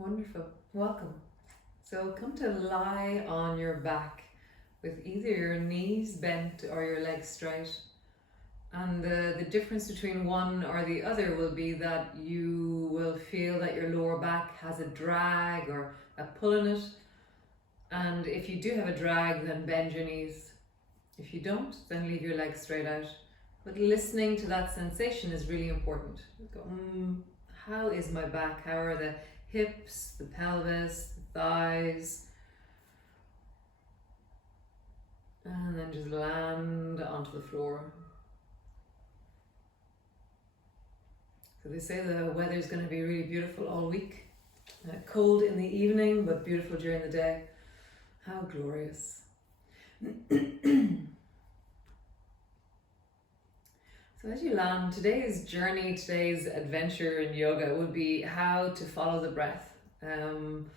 Wonderful. Welcome. So come to lie on your back with either your knees bent or your legs straight. And the difference between one or the other will be that you will feel that your lower back has a drag or a pull in it. And if you do have a drag, then bend your knees. If you don't, then leave your legs straight out. But listening to that sensation is really important. Go, how is my back? How are the hips, the pelvis, the thighs? And then just land onto the floor. So they say the weather's going to be really beautiful all week. Cold in the evening, but beautiful during the day. How glorious. So as you land, today's journey, today's adventure in yoga would be how to follow the breath. And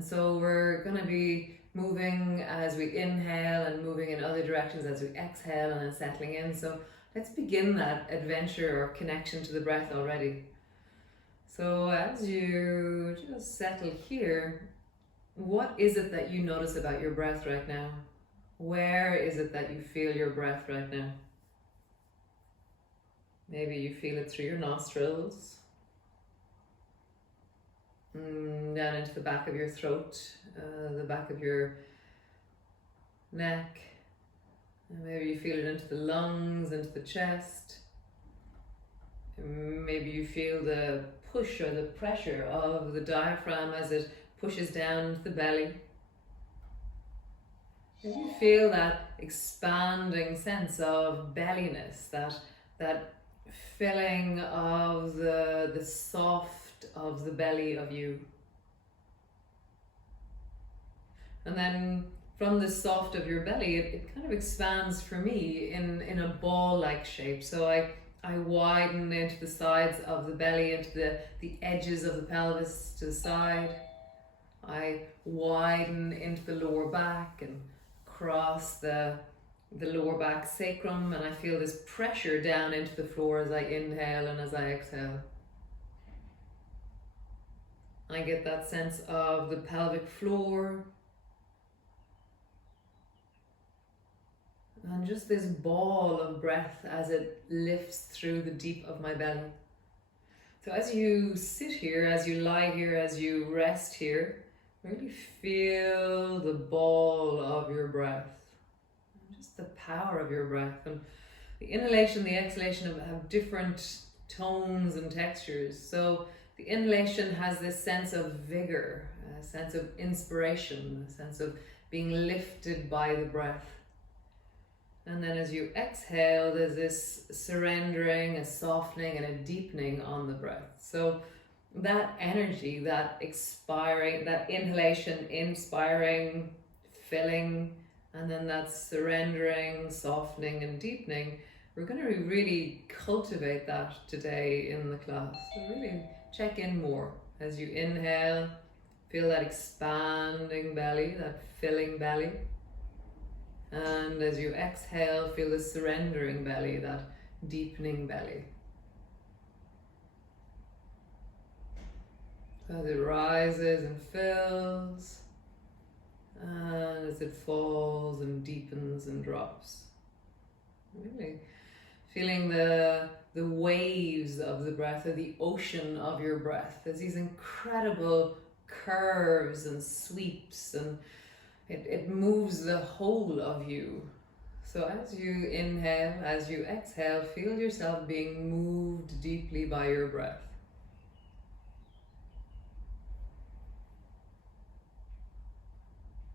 so we're going to be moving as we inhale and moving in other directions as we exhale and then settling in. So let's begin that adventure or connection to the breath already. So as you just settle here, what is it that you notice about your breath right now? Where is it that you feel your breath right now? Maybe you feel it through your nostrils, down into the back of your throat, the back of your neck, and maybe you feel it into the lungs, into the chest. Maybe you feel the push or the pressure of the diaphragm as it pushes down into the belly. Maybe you feel that expanding sense of belliness, that filling of the soft of the belly of you. And then from the soft of your belly, it kind of expands for me in a ball-like shape. So I widen into the sides of the belly, into the edges of the pelvis to the side. I widen into the lower back and cross the lower back sacrum, and I feel this pressure down into the floor as I inhale and as I exhale. I get that sense of the pelvic floor and just this ball of breath as it lifts through the deep of my belly. So as you sit here, as you lie here, as you rest here, really feel the ball of your breath. Just the power of your breath. And the inhalation, the exhalation have different tones and textures. So the inhalation has this sense of vigor, a sense of inspiration, a sense of being lifted by the breath. And then as you exhale, there's this surrendering, a softening, and a deepening on the breath. So that energy, that expiring, that inhalation, inspiring, filling, and then that surrendering, softening, and deepening, we're going to really cultivate that today in the class. So really check in more. As you inhale, feel that expanding belly, that filling belly. And as you exhale, feel the surrendering belly, that deepening belly. As it rises and fills, and as it falls and deepens and drops. Really feeling the waves of the breath, or the ocean of your breath. There's these incredible curves and sweeps, and it moves the whole of you. So as you inhale, as you exhale, feel yourself being moved deeply by your breath.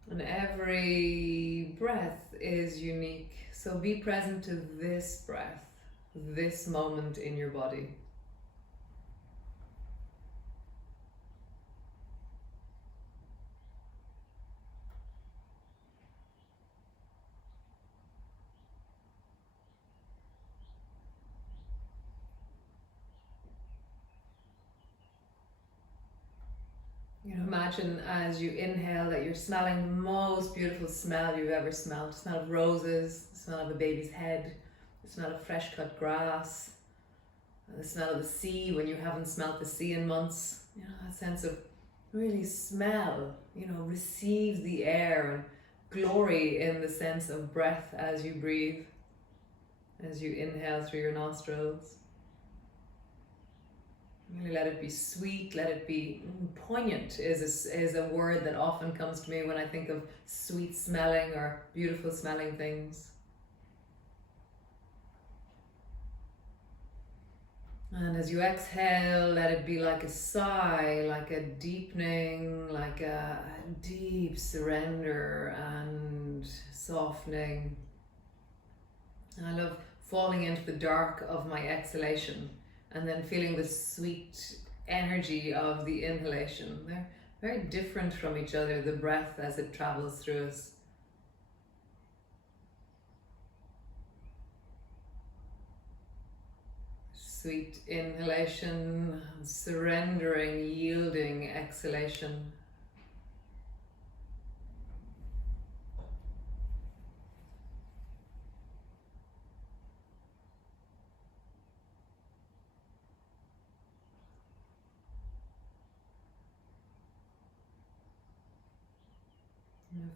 And every breath is unique. So be present to this breath, this moment in your body. Imagine as you inhale that you're smelling the most beautiful smell you've ever smelled. The smell of roses, the smell of a baby's head, the smell of fresh cut grass, the smell of the sea when you haven't smelled the sea in months. That sense of really smell, receive the air and glory in the sense of breath as you breathe, as you inhale through your nostrils. Really let it be sweet, let it be poignant is a word that often comes to me when I think of sweet smelling or beautiful smelling things. And as you exhale, let it be like a sigh, like a deepening, like a deep surrender and softening. I love falling into the dark of my exhalation and then feeling the sweet energy of the inhalation. They're very different from each other, the breath as it travels through us. Sweet inhalation, surrendering, yielding exhalation.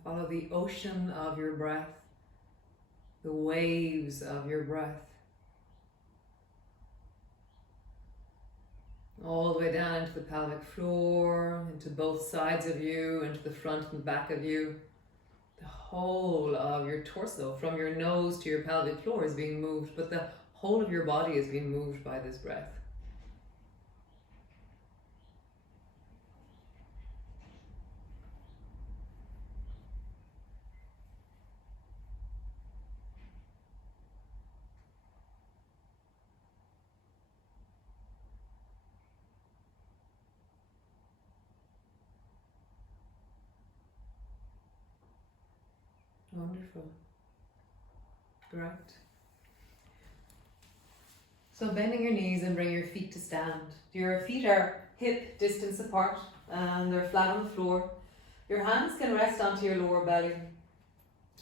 Follow the ocean of your breath, the waves of your breath. All the way down into the pelvic floor, into both sides of you, into the front and back of you. The whole of your torso, from your nose to your pelvic floor, is being moved, but the whole of your body is being moved by this breath. Wonderful. Great. So bending your knees and bring your feet to stand. Your feet are hip distance apart and they're flat on the floor. Your hands can rest onto your lower belly.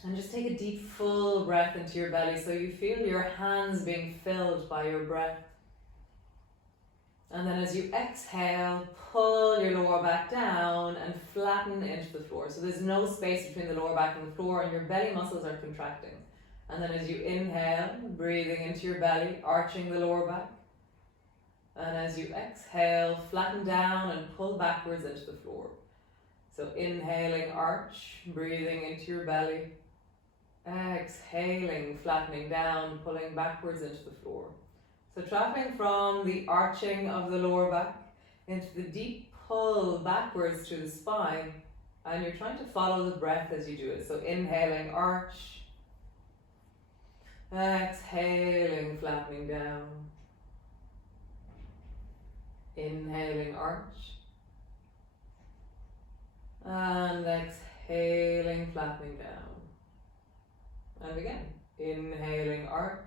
And just take a deep full breath into your belly so you feel your hands being filled by your breath. And then as you exhale, pull your lower back down and flatten into the floor. So there's no space between the lower back and the floor, and your belly muscles are contracting. And then as you inhale, breathing into your belly, arching the lower back. And as you exhale, flatten down and pull backwards into the floor. So inhaling, arch, breathing into your belly. Exhaling, flattening down, pulling backwards into the floor. So traveling from the arching of the lower back into the deep pull backwards through the spine, and you're trying to follow the breath as you do it. So inhaling, arch. Exhaling, flattening down. Inhaling, arch. And exhaling, flattening down. And again, inhaling, arch.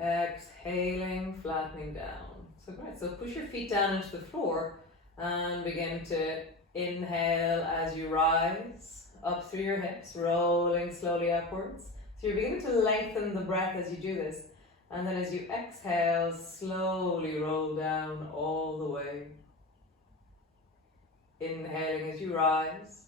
Exhaling, flattening down. So great. So push your feet down into the floor and begin to inhale as you rise up through your hips, rolling slowly upwards. So you're beginning to lengthen the breath as you do this. And then as you exhale, slowly roll down all the way. Inhaling as you rise.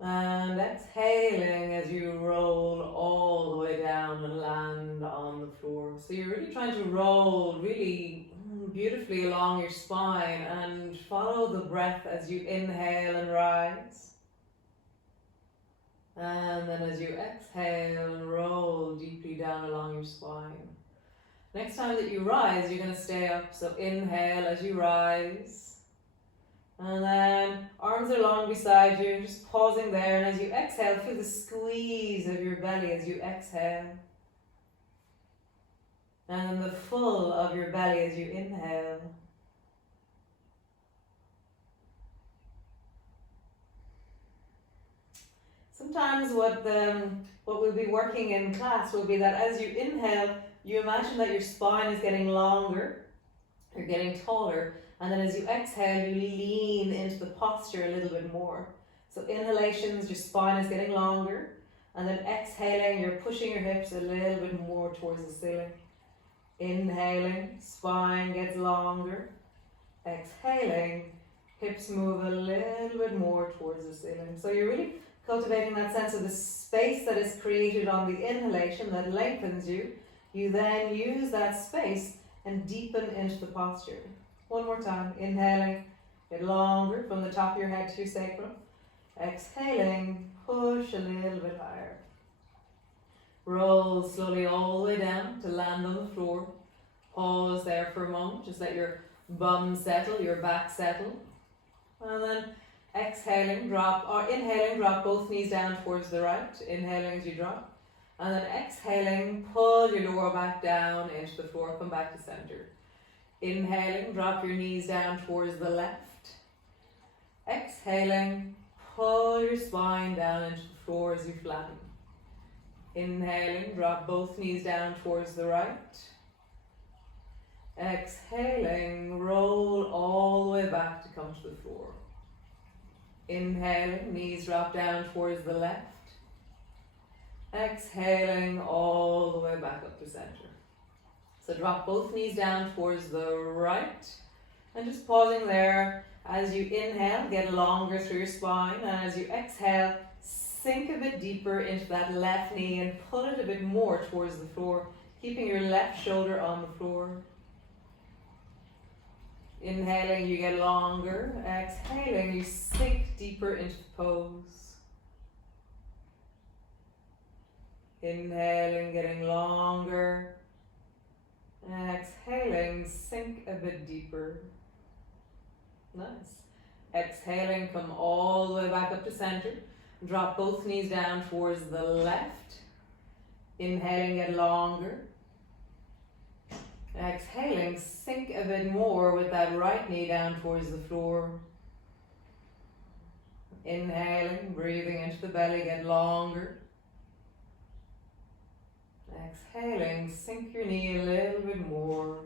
And exhaling as you roll all the way down and land on the floor. So you're really trying to roll really beautifully along your spine and follow the breath as you inhale and rise. And then as you exhale and roll deeply down along your spine. Next time that you rise, you're going to stay up. So inhale as you rise. And then arms are long beside you, just pausing there. And as you exhale, feel the squeeze of your belly as you exhale. And then the full of your belly as you inhale. Sometimes what we'll be working in class will be that as you inhale, you imagine that your spine is getting longer, you're getting taller. And then as you exhale, you lean into the posture a little bit more. So inhalations, your spine is getting longer. And then exhaling, you're pushing your hips a little bit more towards the ceiling. Inhaling, spine gets longer. Exhaling, hips move a little bit more towards the ceiling. So you're really cultivating that sense of the space that is created on the inhalation that lengthens you. You then use that space and deepen into the posture. One more time. Inhaling, get longer from the top of your head to your sacrum. Exhaling, push a little bit higher. Roll slowly all the way down to land on the floor. Pause there for a moment. Just let your bum settle, your back settle. And then exhaling, drop, or inhaling, drop both knees down towards the right. Inhaling as you drop. And then exhaling, pull your lower back down into the floor, come back to center. Inhaling, drop your knees down towards the left. Exhaling, pull your spine down into the floor as you flatten. Inhaling, drop both knees down towards the right. Exhaling, roll all the way back to come to the floor. Inhaling, knees drop down towards the left. Exhaling all the way back up to center. So drop both knees down towards the right. And just pausing there. As you inhale, get longer through your spine. And as you exhale, sink a bit deeper into that left knee and pull it a bit more towards the floor, keeping your left shoulder on the floor. Inhaling, you get longer. Exhaling, you sink deeper into the pose. Inhaling, getting longer. Exhaling, sink a bit deeper. Nice. Exhaling, come all the way back up to center. Drop both knees down towards the left. Inhaling, get longer. Exhaling, sink a bit more with that right knee down towards the floor. Inhaling, breathing into the belly, get longer. Exhaling, sink your knee a little bit more.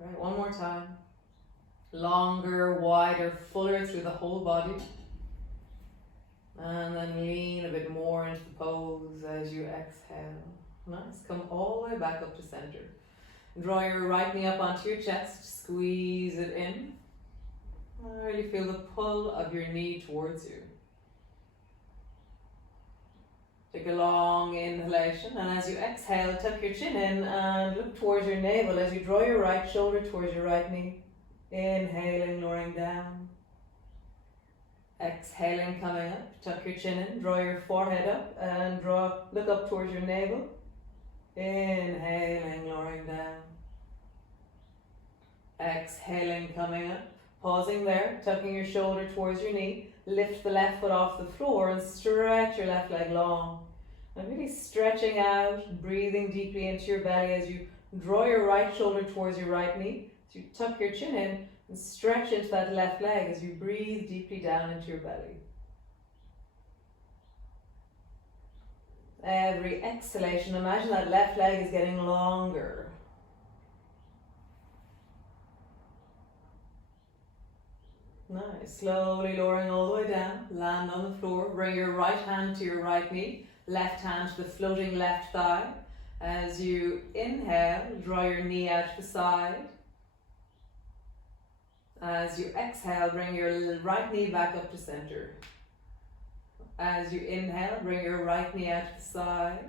Right, one more time. Longer, wider, fuller through the whole body. And then lean a bit more into the pose as you exhale. Nice, come all the way back up to center. Draw your right knee up onto your chest, squeeze it in. Really feel the pull of your knee towards you. Take a long inhalation, and as you exhale, tuck your chin in and look towards your navel as you draw your right shoulder towards your right knee. Inhaling, lowering down. Exhaling, coming up, tuck your chin in, draw your forehead up and look up towards your navel. Inhaling, lowering down. Exhaling, coming up, pausing there, tucking your shoulder towards your knee. Lift the left foot off the floor and stretch your left leg long. And really stretching out, breathing deeply into your belly as you draw your right shoulder towards your right knee. So you tuck your chin in and stretch into that left leg as you breathe deeply down into your belly. Every exhalation, imagine that left leg is getting longer. Nice. Slowly lowering all the way down. Land on the floor. Bring your right hand to your right knee. Left hand to the floating left thigh. As you inhale, draw your knee out to the side. As you exhale, bring your right knee back up to center. As you inhale, bring your right knee out to the side.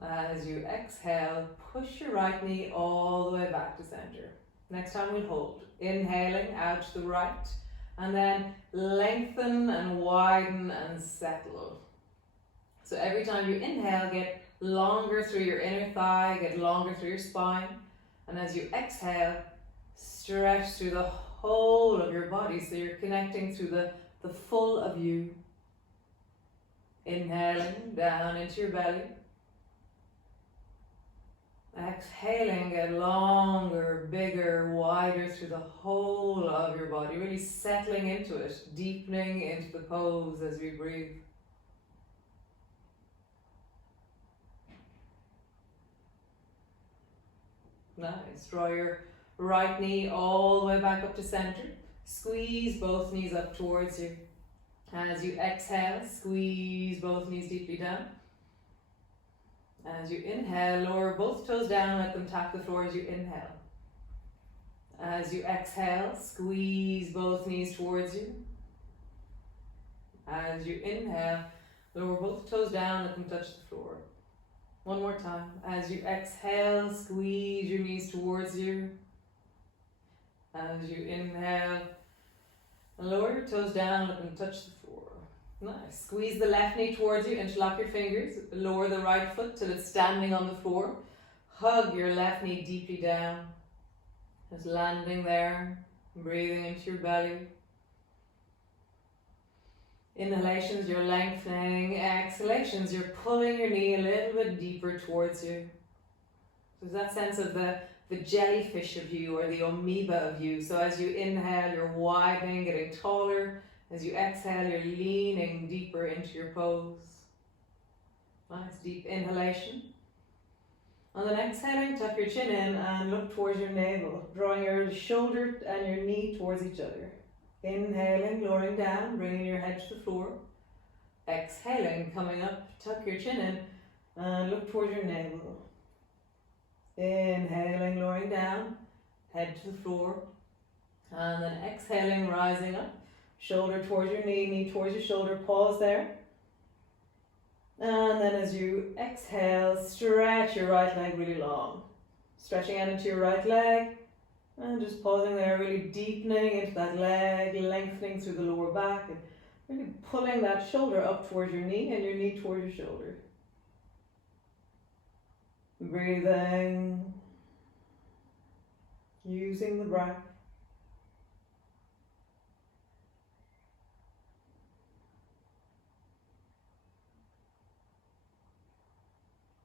As you exhale, push your right knee all the way back to center. Next time we'll hold. Inhaling out to the right, and then lengthen and widen and settle. So every time you inhale, get longer through your inner thigh, get longer through your spine, and as you exhale, stretch through the whole of your body so you're connecting through the full of you. Inhaling down into your belly. Exhaling, get longer, bigger, wider through the whole of your body, really settling into it, deepening into the pose as we breathe. Nice. Draw your right knee all the way back up to center. Squeeze both knees up towards you. As you exhale, squeeze both knees deeply down. As you inhale, lower both toes down, let them tap the floor as you inhale. As you exhale, squeeze both knees towards you. As you inhale, lower both toes down, let them touch the floor. One more time. As you exhale, squeeze your knees towards you. As you inhale, lower your toes down, let them touch the floor. Nice. Squeeze the left knee towards you, interlock your fingers, lower the right foot till it's standing on the floor. Hug your left knee deeply down. Just landing there, breathing into your belly. Inhalations, you're lengthening. Exhalations, you're pulling your knee a little bit deeper towards you. There's that sense of the jellyfish of you or the amoeba of you. So as you inhale, you're widening, getting taller. As you exhale, you're leaning deeper into your pose. Nice deep inhalation. On the exhaling, tuck your chin in and look towards your navel, drawing your shoulder and your knee towards each other. Inhaling, lowering down, bringing your head to the floor. Exhaling, coming up, tuck your chin in and look towards your navel. Inhaling, lowering down, head to the floor. And then exhaling, rising up, shoulder towards your knee, knee towards your shoulder, pause there. And then as you exhale, stretch your right leg really long. Stretching out into your right leg. And just pausing there, really deepening into that leg, lengthening through the lower back, and really pulling that shoulder up towards your knee and your knee towards your shoulder. Breathing, using the breath.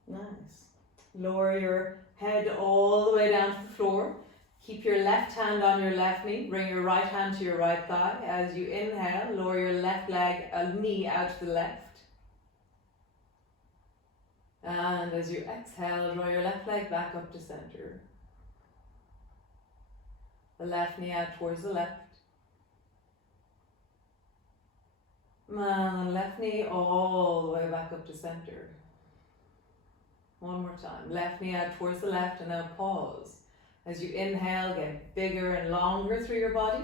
Nice. Lower your head all the way down to the floor. Keep your left hand on your left knee. Bring your right hand to your right thigh. As you inhale, lower your left leg, knee out to the left. And as you exhale, draw your left leg back up to center. The left knee out towards the left. And the left knee all the way back up to center. One more time. Left knee out towards the left, and now pause. As you inhale, get bigger and longer through your body.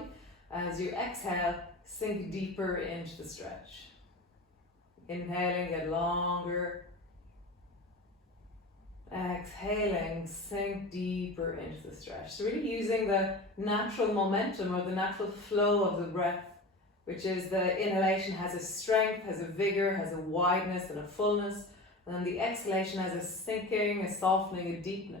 As you exhale, sink deeper into the stretch. Inhaling, get longer. Exhaling, sink deeper into the stretch. So really using the natural momentum or the natural flow of the breath, which is the inhalation has a strength, has a vigor, has a wideness and a fullness. And then the exhalation has a sinking, a softening, a deepening.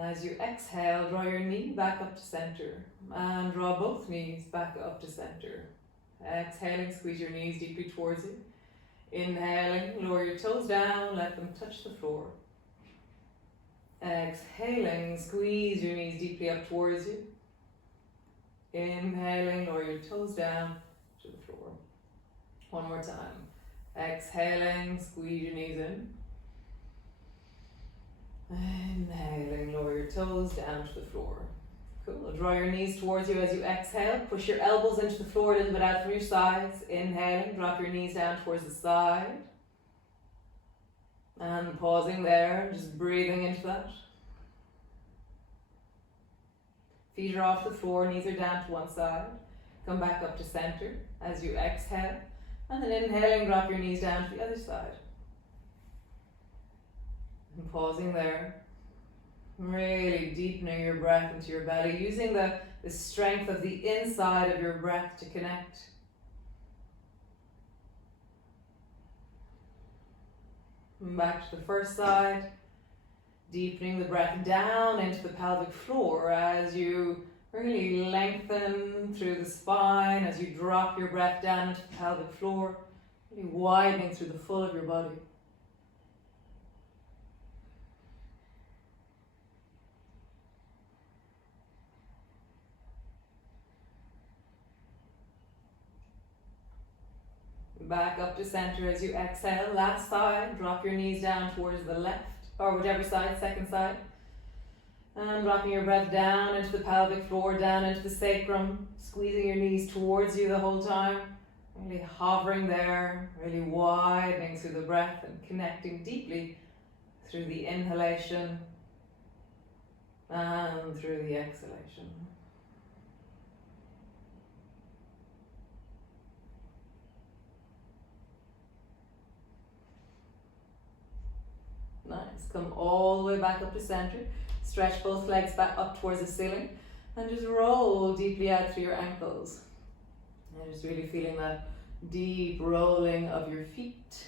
As you exhale, draw your knee back up to center and draw both knees back up to center. Exhaling, squeeze your knees deeply towards you. Inhaling, lower your toes down, let them touch the floor. Exhaling, squeeze your knees deeply up towards you. Inhaling, lower your toes down to the floor. One more time. Exhaling, squeeze your knees in. Inhaling, lower your toes down to the floor. Cool. Draw your knees towards you as you exhale. Push your elbows into the floor a little bit out from your sides. Inhaling, drop your knees down towards the side. And pausing there, just breathing into that. Feet are off the floor, knees are down to one side. Come back up to center as you exhale. And then inhaling, drop your knees down to the other side. And pausing there. Really deepening your breath into your belly, using the strength of the inside of your breath to connect. And back to the first side. Deepening the breath down into the pelvic floor as you really lengthen through the spine, as you drop your breath down into the pelvic floor, really widening through the full of your body. Back up to center as you exhale. Last side, drop your knees down towards the left, or whichever side, second side. And wrapping your breath down into the pelvic floor, down into the sacrum, squeezing your knees towards you the whole time. Really hovering there, really widening through the breath and connecting deeply through the inhalation and through the exhalation. Nice. Come all the way back up to center. Stretch both legs back up towards the ceiling and just roll deeply out through your ankles. And just really feeling that deep rolling of your feet.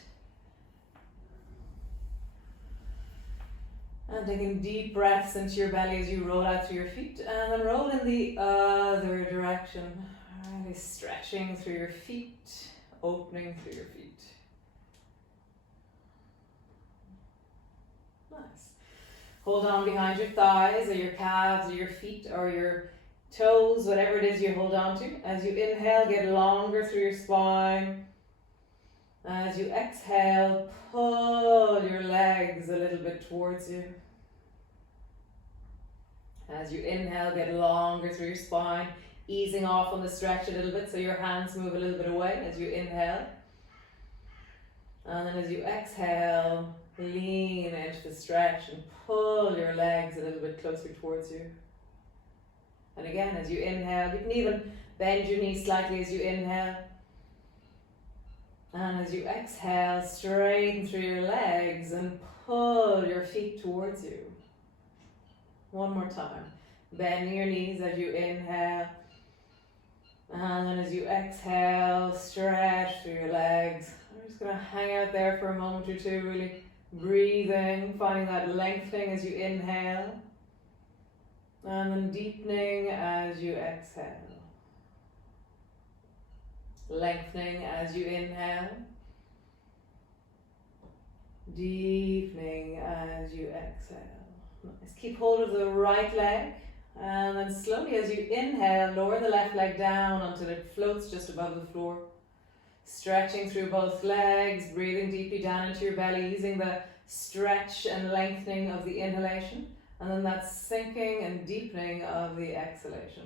And taking deep breaths into your belly as you roll out through your feet, and then roll in the other direction. Really stretching through your feet, opening through your feet. Nice. Hold on behind your thighs or your calves or your feet or your toes, whatever it is you hold on to. As you inhale, get longer through your spine. As you exhale, pull your legs a little bit towards you. As you inhale, get longer through your spine, easing off on the stretch a little bit so your hands move a little bit away as you inhale. And then as you exhale, lean into the stretch and pull your legs a little bit closer towards you. And again, as you inhale, you can even bend your knees slightly as you inhale. And as you exhale, straighten through your legs and pull your feet towards you. One more time. Bending your knees as you inhale. And then as you exhale, stretch through your legs. I'm just going to hang out there for a moment or two, really breathing, finding that lengthening as you inhale. And then deepening as you exhale. Lengthening as you inhale. Deepening as you exhale. Nice. Keep hold of the right leg. And then slowly as you inhale, lower the left leg down until it floats just above the floor. Stretching through both legs, breathing deeply down into your belly, using the stretch and lengthening of the inhalation. And then that sinking and deepening of the exhalation.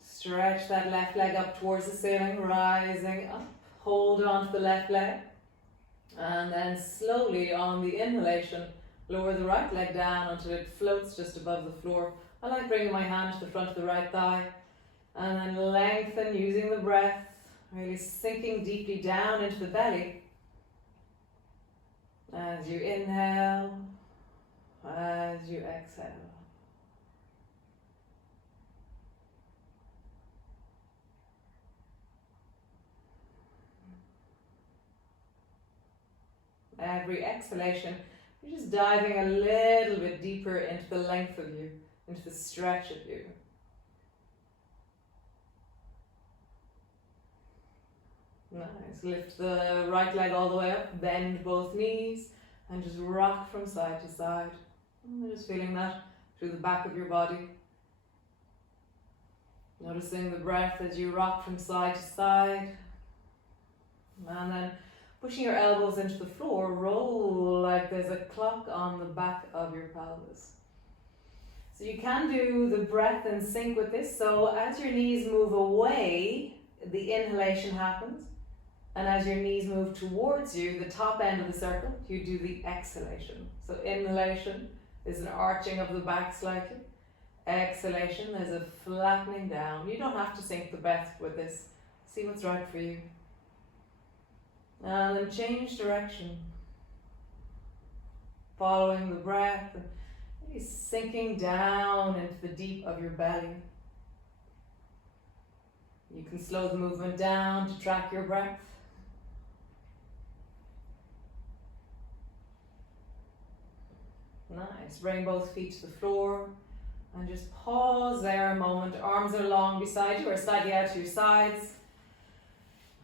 Stretch that left leg up towards the ceiling, rising up. Hold on to the left leg. And then slowly on the inhalation, lower the right leg down until it floats just above the floor. I like bringing my hand to the front of the right thigh. And then lengthen using the breath, really sinking deeply down into the belly. As you inhale, as you exhale. Every exhalation, you're just diving a little bit deeper into the length of you, into the stretch of you. Nice. Lift the right leg all the way up, bend both knees, and just rock from side to side. And just feeling that through the back of your body. Noticing the breath as you rock from side to side. And then pushing your elbows into the floor, roll like there's a clock on the back of your pelvis. So you can do the breath in sync with this. So as your knees move away, the inhalation happens. And as your knees move towards you, the top end of the circle, you do the exhalation. So inhalation is an arching of the back slightly. Exhalation is a flattening down. You don't have to sync the breath with this. See what's right for you. And then change direction. Following the breath and maybe sinking down into the deep of your belly. You can slow the movement down to track your breath. Nice. Bring both feet to the floor and just pause there a moment. Arms are long beside you or slightly out to your sides.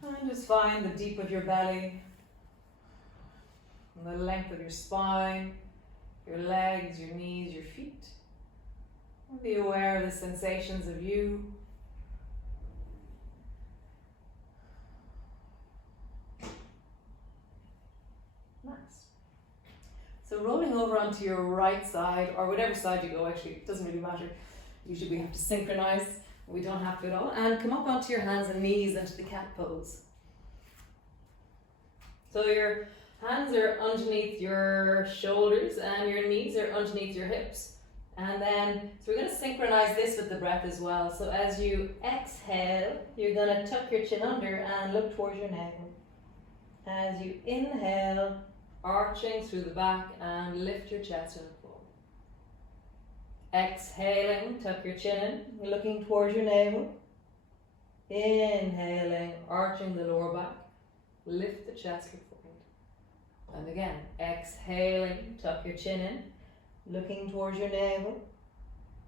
And just find the deep of your belly. And the length of your spine, your legs, your knees, your feet. And be aware of the sensations of you. Nice. So rolling over onto your right side, or whatever side you go, actually, it doesn't really matter. Usually we have to synchronize, we don't have to at all. And come up onto your hands and knees into the cat pose. So your hands are underneath your shoulders and your knees are underneath your hips. And then, so we're going to synchronize this with the breath as well. So as you exhale, you're going to tuck your chin under and look towards your navel. As you inhale, arching through the back and lift your chest and look forward. Exhaling, tuck your chin in, looking towards your navel. Inhaling, arching the lower back, lift the chest, look forward. And again, exhaling, tuck your chin in, looking towards your navel.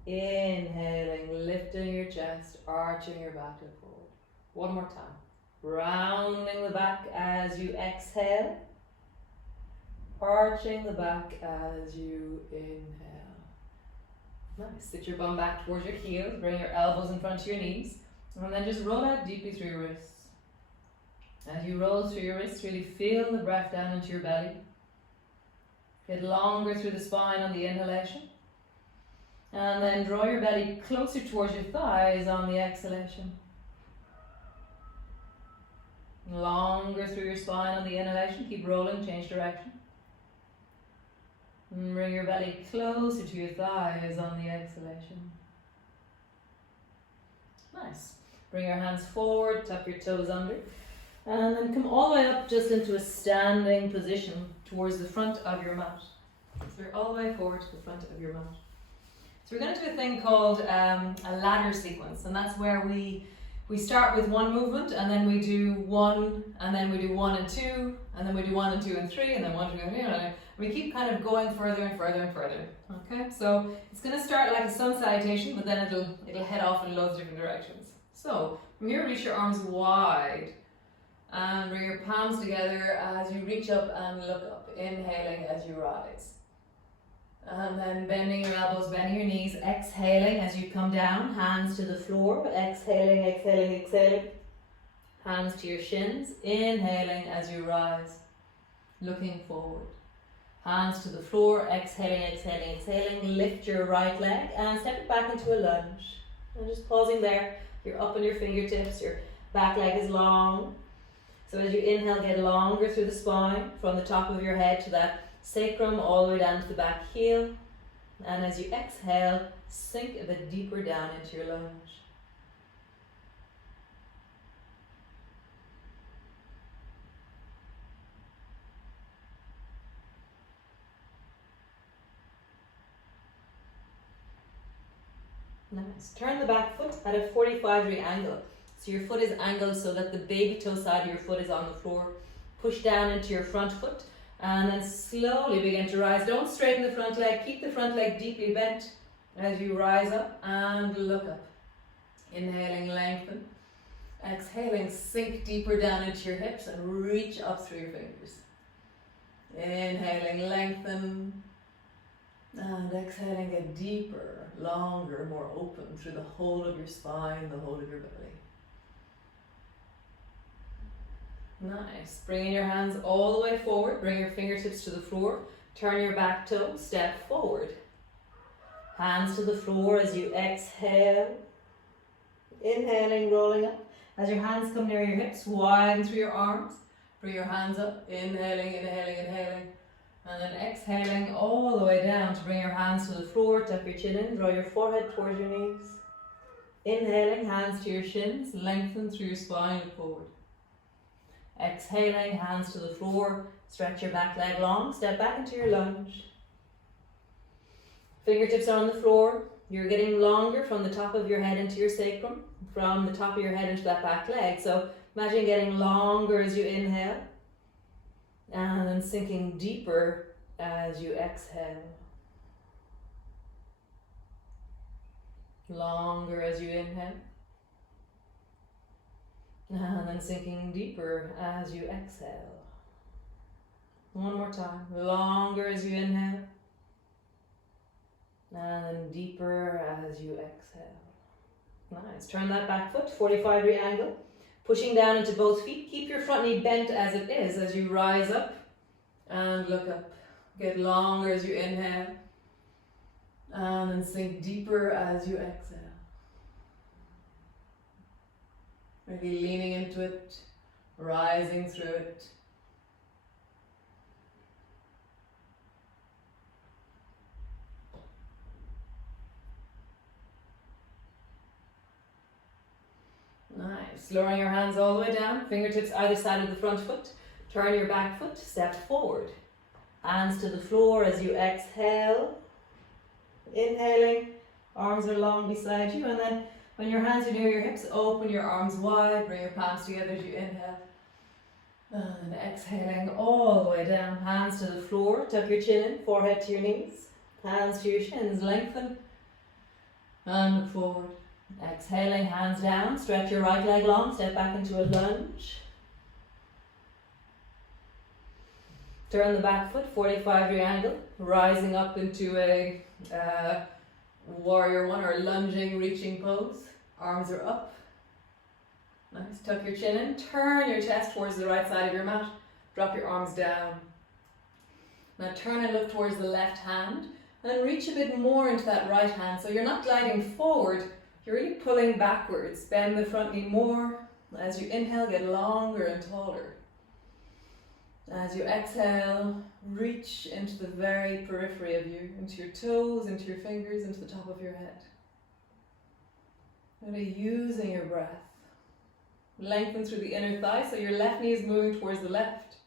Inhaling, lifting your chest, arching your back, look forward. One more time. Rounding the back as you exhale. Arching the back as you inhale. Nice. Sit your bum back towards your heels. Bring your elbows in front of your knees. And then just roll out deeply through your wrists. As you roll through your wrists, really feel the breath down into your belly. Get longer through the spine on the inhalation. And then draw your belly closer towards your thighs on the exhalation. Longer through your spine on the inhalation. Keep rolling, change direction. And bring your belly closer to your thighs on the exhalation. Nice. Bring your hands forward, tuck your toes under. And then come all the way up just into a standing position towards the front of your mat. So you're all the way forward to the front of your mat. So we're going to do a thing called a ladder sequence, and that's where we start with one movement, and then we do one, and then we do 1 and 2, and then we do 1 and 2 and 3, and then 1, 2, and 3, and we keep kind of going further and further and further. Okay, so it's going to start like a sun salutation, but then it'll head off in loads of different directions. So from here, reach your arms wide, and bring your palms together as you reach up and look up, inhaling as you rise. And then bending your elbows, bending your knees, exhaling as you come down, hands to the floor, exhaling, exhaling, exhaling. Hands to your shins, inhaling as you rise, looking forward. Hands to the floor, exhaling, exhaling, exhaling. Lift your right leg and step it back into a lunge. And just pausing there, you're up on your fingertips, your back leg is long. So as you inhale, get longer through the spine, from the top of your head to that sacrum all the way down to the back heel. And as you exhale, sink a bit deeper down into your lunge. Nice. Turn the back foot at a 45-degree angle. So your foot is angled so that the baby toe side of your foot is on the floor. Push down into your front foot. And then slowly begin to rise. Don't straighten the front leg. Keep the front leg deeply bent as you rise up and look up. Inhaling, lengthen. Exhaling, sink deeper down into your hips and reach up through your fingers. Inhaling, lengthen. And exhaling, get deeper, longer, more open through the whole of your spine, the whole of your belly. Nice. Bringing your hands all the way forward. Bring your fingertips to the floor. Turn your back toe. Step forward. Hands to the floor as you exhale. Inhaling, rolling up. As your hands come near your hips, widen through your arms. Bring your hands up. Inhaling, inhaling, inhaling. And then exhaling all the way down to bring your hands to the floor. Tuck your chin in. Draw your forehead towards your knees. Inhaling, hands to your shins. Lengthen through your spine, look forward. Exhaling, hands to the floor, stretch your back leg long, step back into your lunge. Fingertips are on the floor, you're getting longer from the top of your head into your sacrum, from the top of your head into that back leg. So imagine getting longer as you inhale, and then sinking deeper as you exhale. Longer as you inhale. And then sinking deeper as you exhale. One more time. Longer as you inhale. And then deeper as you exhale. Nice. Turn that back foot, 45-degree angle. Pushing down into both feet. Keep your front knee bent as it is as you rise up and look up. Get longer as you inhale. And then sink deeper as you exhale. Really leaning into it, rising through it. Nice. Lowering your hands all the way down, fingertips either side of the front foot. Turn your back foot, step forward. Hands to the floor as you exhale. Inhaling, arms are long beside you, and then when your hands are near your hips, open your arms wide, bring your palms together as you inhale. And exhaling all the way down, hands to the floor, tuck your chin in, forehead to your knees. Hands to your shins, lengthen and look forward. Exhaling, hands down, stretch your right leg long, step back into a lunge. Turn the back foot, 45-degree angle, rising up into a warrior one or lunging, reaching pose. Arms are up. Nice, tuck your chin in, turn your chest towards the right side of your mat, drop your arms down. Now turn and look towards the left hand and reach a bit more into that right hand. So you're not gliding forward, you're really pulling backwards. Bend the front knee more. As you inhale, get longer and taller. As you exhale, reach into the very periphery of you, into your toes, into your fingers, into the top of your head. Really using your breath. Lengthen through the inner thigh, so your left knee is moving towards the left.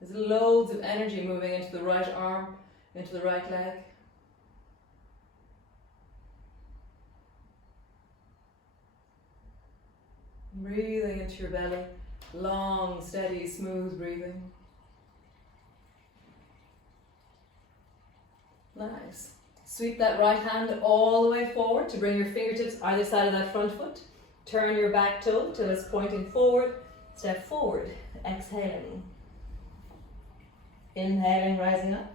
There's loads of energy moving into the right arm, into the right leg. Breathing into your belly. Long, steady, smooth breathing. Nice. Sweep that right hand all the way forward to bring your fingertips either side of that front foot. Turn your back toe till it's pointing forward. Step forward. Exhaling. Inhaling, rising up.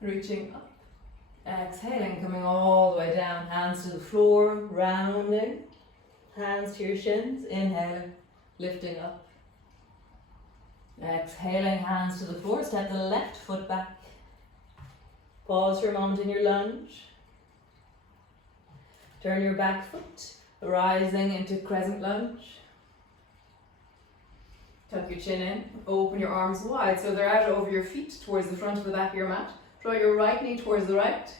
Reaching up. Exhaling, coming all the way down. Hands to the floor, rounding. Hands to your shins. Inhaling. Lifting up. Exhaling, hands to the floor. Step the left foot back. Pause for a moment in your lunge. Turn your back foot, rising into crescent lunge. Tuck your chin in. Open your arms wide so they're out over your feet towards the front of the back of your mat. Draw your right knee towards the right.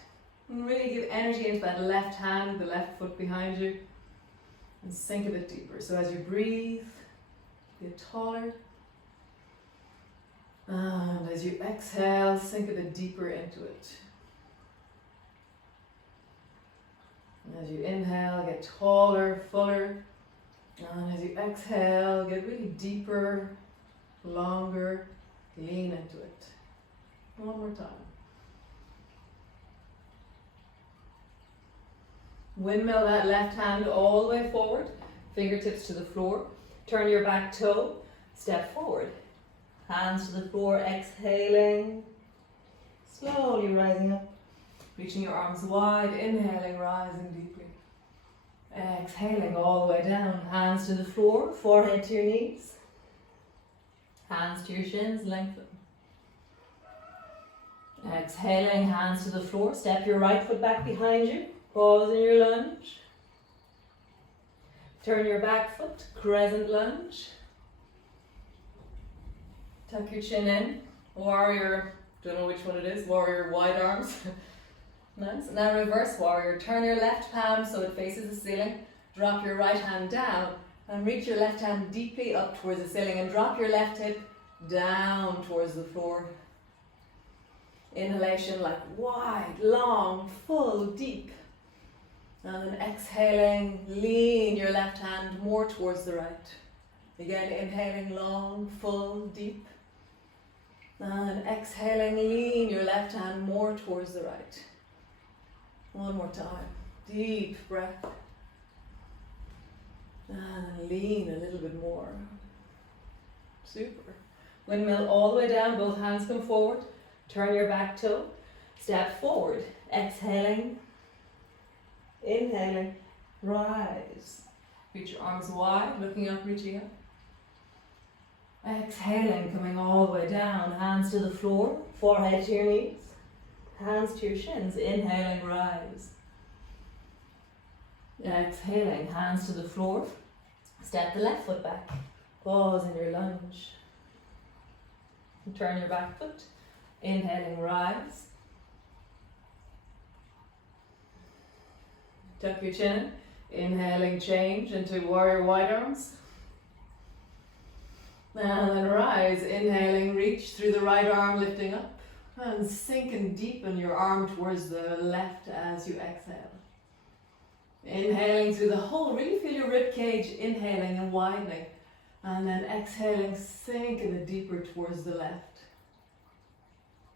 And really give energy into that left hand, the left foot behind you. And sink a bit deeper. So as you breathe, get taller. And as you exhale, sink a bit deeper into it. And as you inhale, get taller, fuller. And as you exhale, get really deeper, longer, lean into it. One more time. Windmill that left hand all the way forward, fingertips to the floor. Turn your back toe, step forward. Hands to the floor, exhaling. Slowly rising up. Reaching your arms wide, inhaling, rising deeply. Exhaling all the way down. Hands to the floor, forehead to your knees. Hands to your shins, lengthen. Exhaling, hands to the floor. Step your right foot back behind you. Pause in your lunge. Turn your back foot, crescent lunge. Tuck your chin in. Warrior, don't know which one it is, warrior wide arms. Nice. Now reverse warrior. Turn your left palm so it faces the ceiling. Drop your right hand down and reach your left hand deeply up towards the ceiling and drop your left hip down towards the floor. Inhalation like wide, long, full, deep. And then exhaling, lean your left hand more towards the right. Again, inhaling long, full, deep. And exhaling, lean your left hand more towards the right. One more time. Deep breath. And lean a little bit more. Super. Windmill all the way down, both hands come forward. Turn your back toe, step forward. Exhaling, inhaling, rise. Reach your arms wide, looking up, reaching up. Exhaling, coming all the way down, hands to the floor, forehead to your knees, hands to your shins. Inhaling, rise. Exhaling, hands to the floor. Step the left foot back. Pause in your lunge. Turn your back foot. Inhaling, rise. Tuck your chin in. Inhaling, change into warrior wide arms. And then rise. Inhaling, reach through the right arm, lifting up. And sink and deepen your arm towards the left as you exhale. Inhaling through the whole, really feel your rib cage, inhaling and widening. And then exhaling, sinking it deeper towards the left.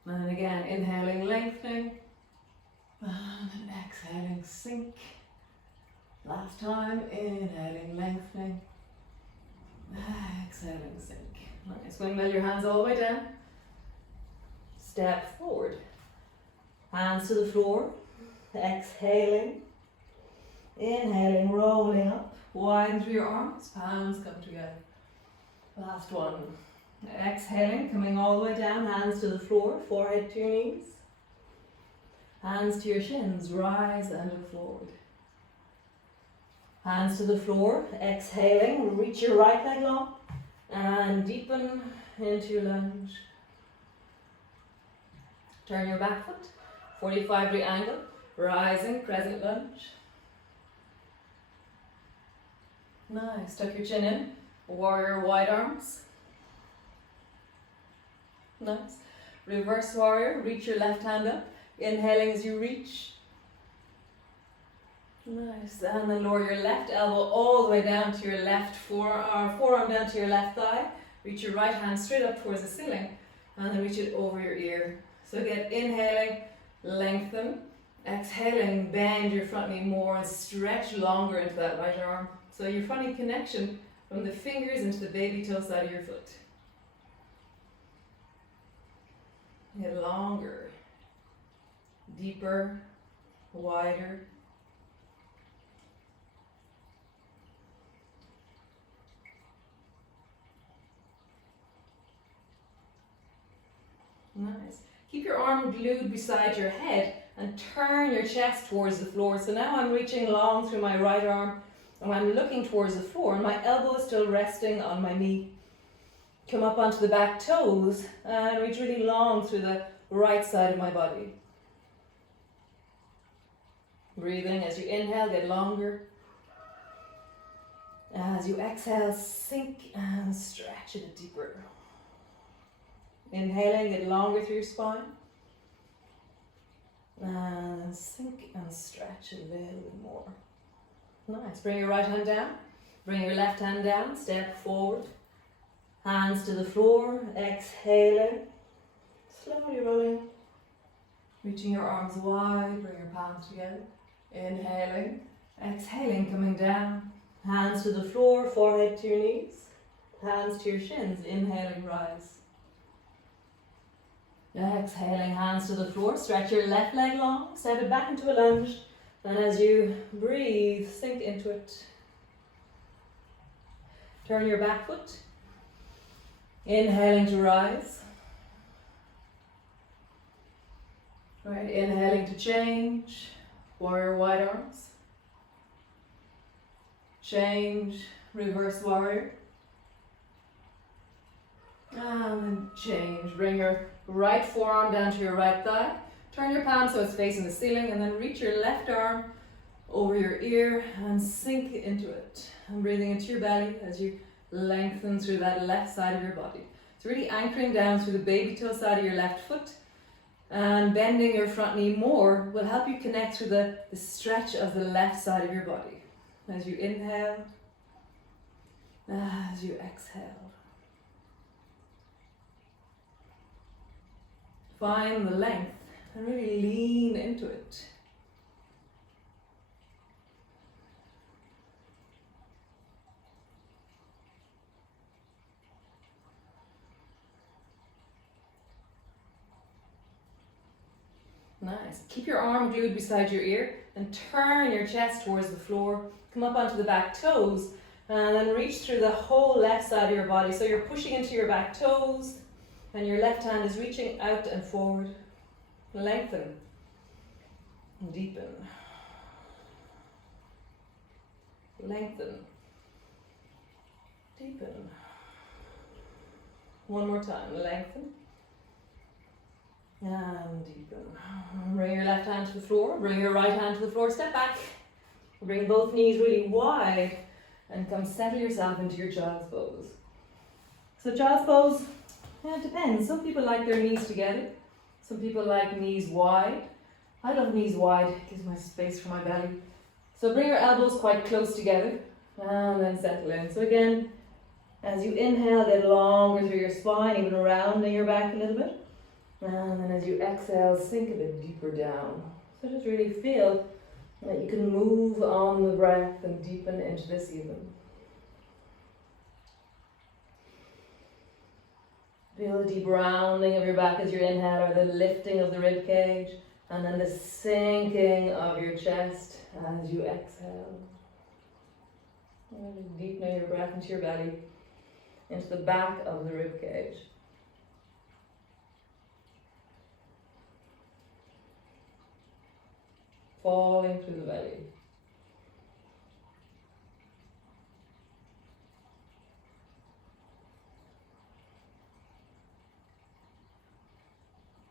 And then again, inhaling, lengthening. And then exhaling, sink. Last time, inhaling, lengthening. Exhaling, sink. Nice. Windmill your hands all the way down. Step forward. Hands to the floor. Exhaling. Inhaling, rolling up. Widen through your arms. Palms come together. Last one. Exhaling, coming all the way down. Hands to the floor. Forehead to your knees. Hands to your shins. Rise and look forward. Hands to the floor. Exhaling, reach your right leg long. And deepen into your lunge. Turn your back foot. 45-degree angle. Rising, crescent lunge. Nice. Tuck your chin in. Warrior wide arms. Nice. Reverse warrior. Reach your left hand up. Inhaling as you reach. Nice. And then lower your left elbow all the way down to your left forearm down to your left thigh. Reach your right hand straight up towards the ceiling. And then reach it over your ear. So again, inhaling, lengthen. Exhaling, bend your front knee more and stretch longer into that right arm. So your front knee connection from the fingers into the baby toe side of your foot. Get longer, deeper, wider. Nice. Keep your arm glued beside your head and turn your chest towards the floor. So now I'm reaching long through my right arm and I'm looking towards the floor and my elbow is still resting on my knee. Come up onto the back toes and reach really long through the right side of my body. Breathing as you inhale, get longer. As you exhale, sink and stretch it deeper. Inhaling, get longer through your spine. And sink and stretch a little bit more. Nice. Bring your right hand down. Bring your left hand down. Step forward. Hands to the floor. Exhaling. Slowly rolling. Reaching your arms wide. Bring your palms together. Inhaling. Exhaling, coming down. Hands to the floor. Forehead to your knees. Hands to your shins. Inhaling, rise. Exhaling, hands to the floor. Stretch your left leg long. Step it back into a lunge. And as you breathe, sink into it. Turn your back foot. Inhaling to rise. Right, inhaling to change. Warrior wide arms. Change. Reverse warrior. And change. Bring your right forearm down to your right thigh. Turn your palm so it's facing the ceiling and then reach your left arm over your ear and sink into it. And breathing into your belly as you lengthen through that left side of your body. So really anchoring down through the baby toe side of your left foot and bending your front knee more will help you connect to the stretch of the left side of your body. As you inhale, as you exhale. Find the length and really lean into it. Nice. Keep your arm glued beside your ear and turn your chest towards the floor. Come up onto the back toes and then reach through the whole left side of your body. So you're pushing into your back toes and your left hand is reaching out and forward. Lengthen. Deepen. Lengthen. Deepen. One more time. Lengthen. And deepen. Bring your left hand to the floor. Bring your right hand to the floor. Step back. Bring both knees really wide and come settle yourself into your child's pose. So child's pose, it depends. Some people like their knees together. Some people like knees wide. I love knees wide. It gives me space for my belly. So bring your elbows quite close together and then settle in. So again, as you inhale, get longer through your spine, even rounding your back a little bit. And then as you exhale, sink a bit deeper down. So just really feel that you can move on the breath and deepen into this even. Feel the deep rounding of your back as you inhale, or the lifting of the rib cage, and then the sinking of your chest as you exhale. And just deepening your breath into your belly, into the back of the rib cage. Falling through the belly.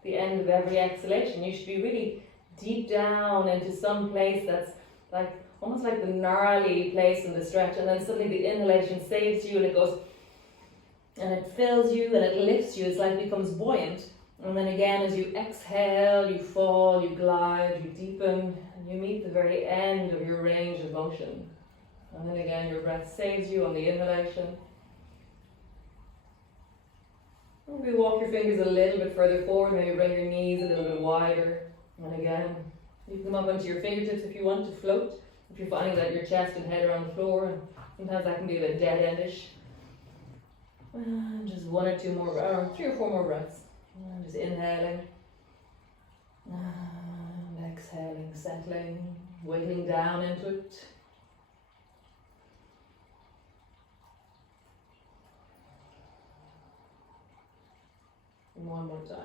The end of every exhalation, you should be really deep down into some place that's like almost like the gnarly place in the stretch, and then suddenly the inhalation saves you and it goes and it fills you and it lifts you. It's like it becomes buoyant. And then again, as you exhale, you fall, you glide, you deepen, and you meet the very end of your range of motion. And then again, your breath saves you on the inhalation. Maybe walk your fingers a little bit further forward, maybe bring your knees a little bit wider. And again, you can come up onto your fingertips if you want to float. If you're finding that your chest and head are on the floor, and sometimes that can be a bit dead-endish. And just one or two more, or 3 or 4 more breaths. And just inhaling and exhaling, settling, wiggling down into it. And one more time.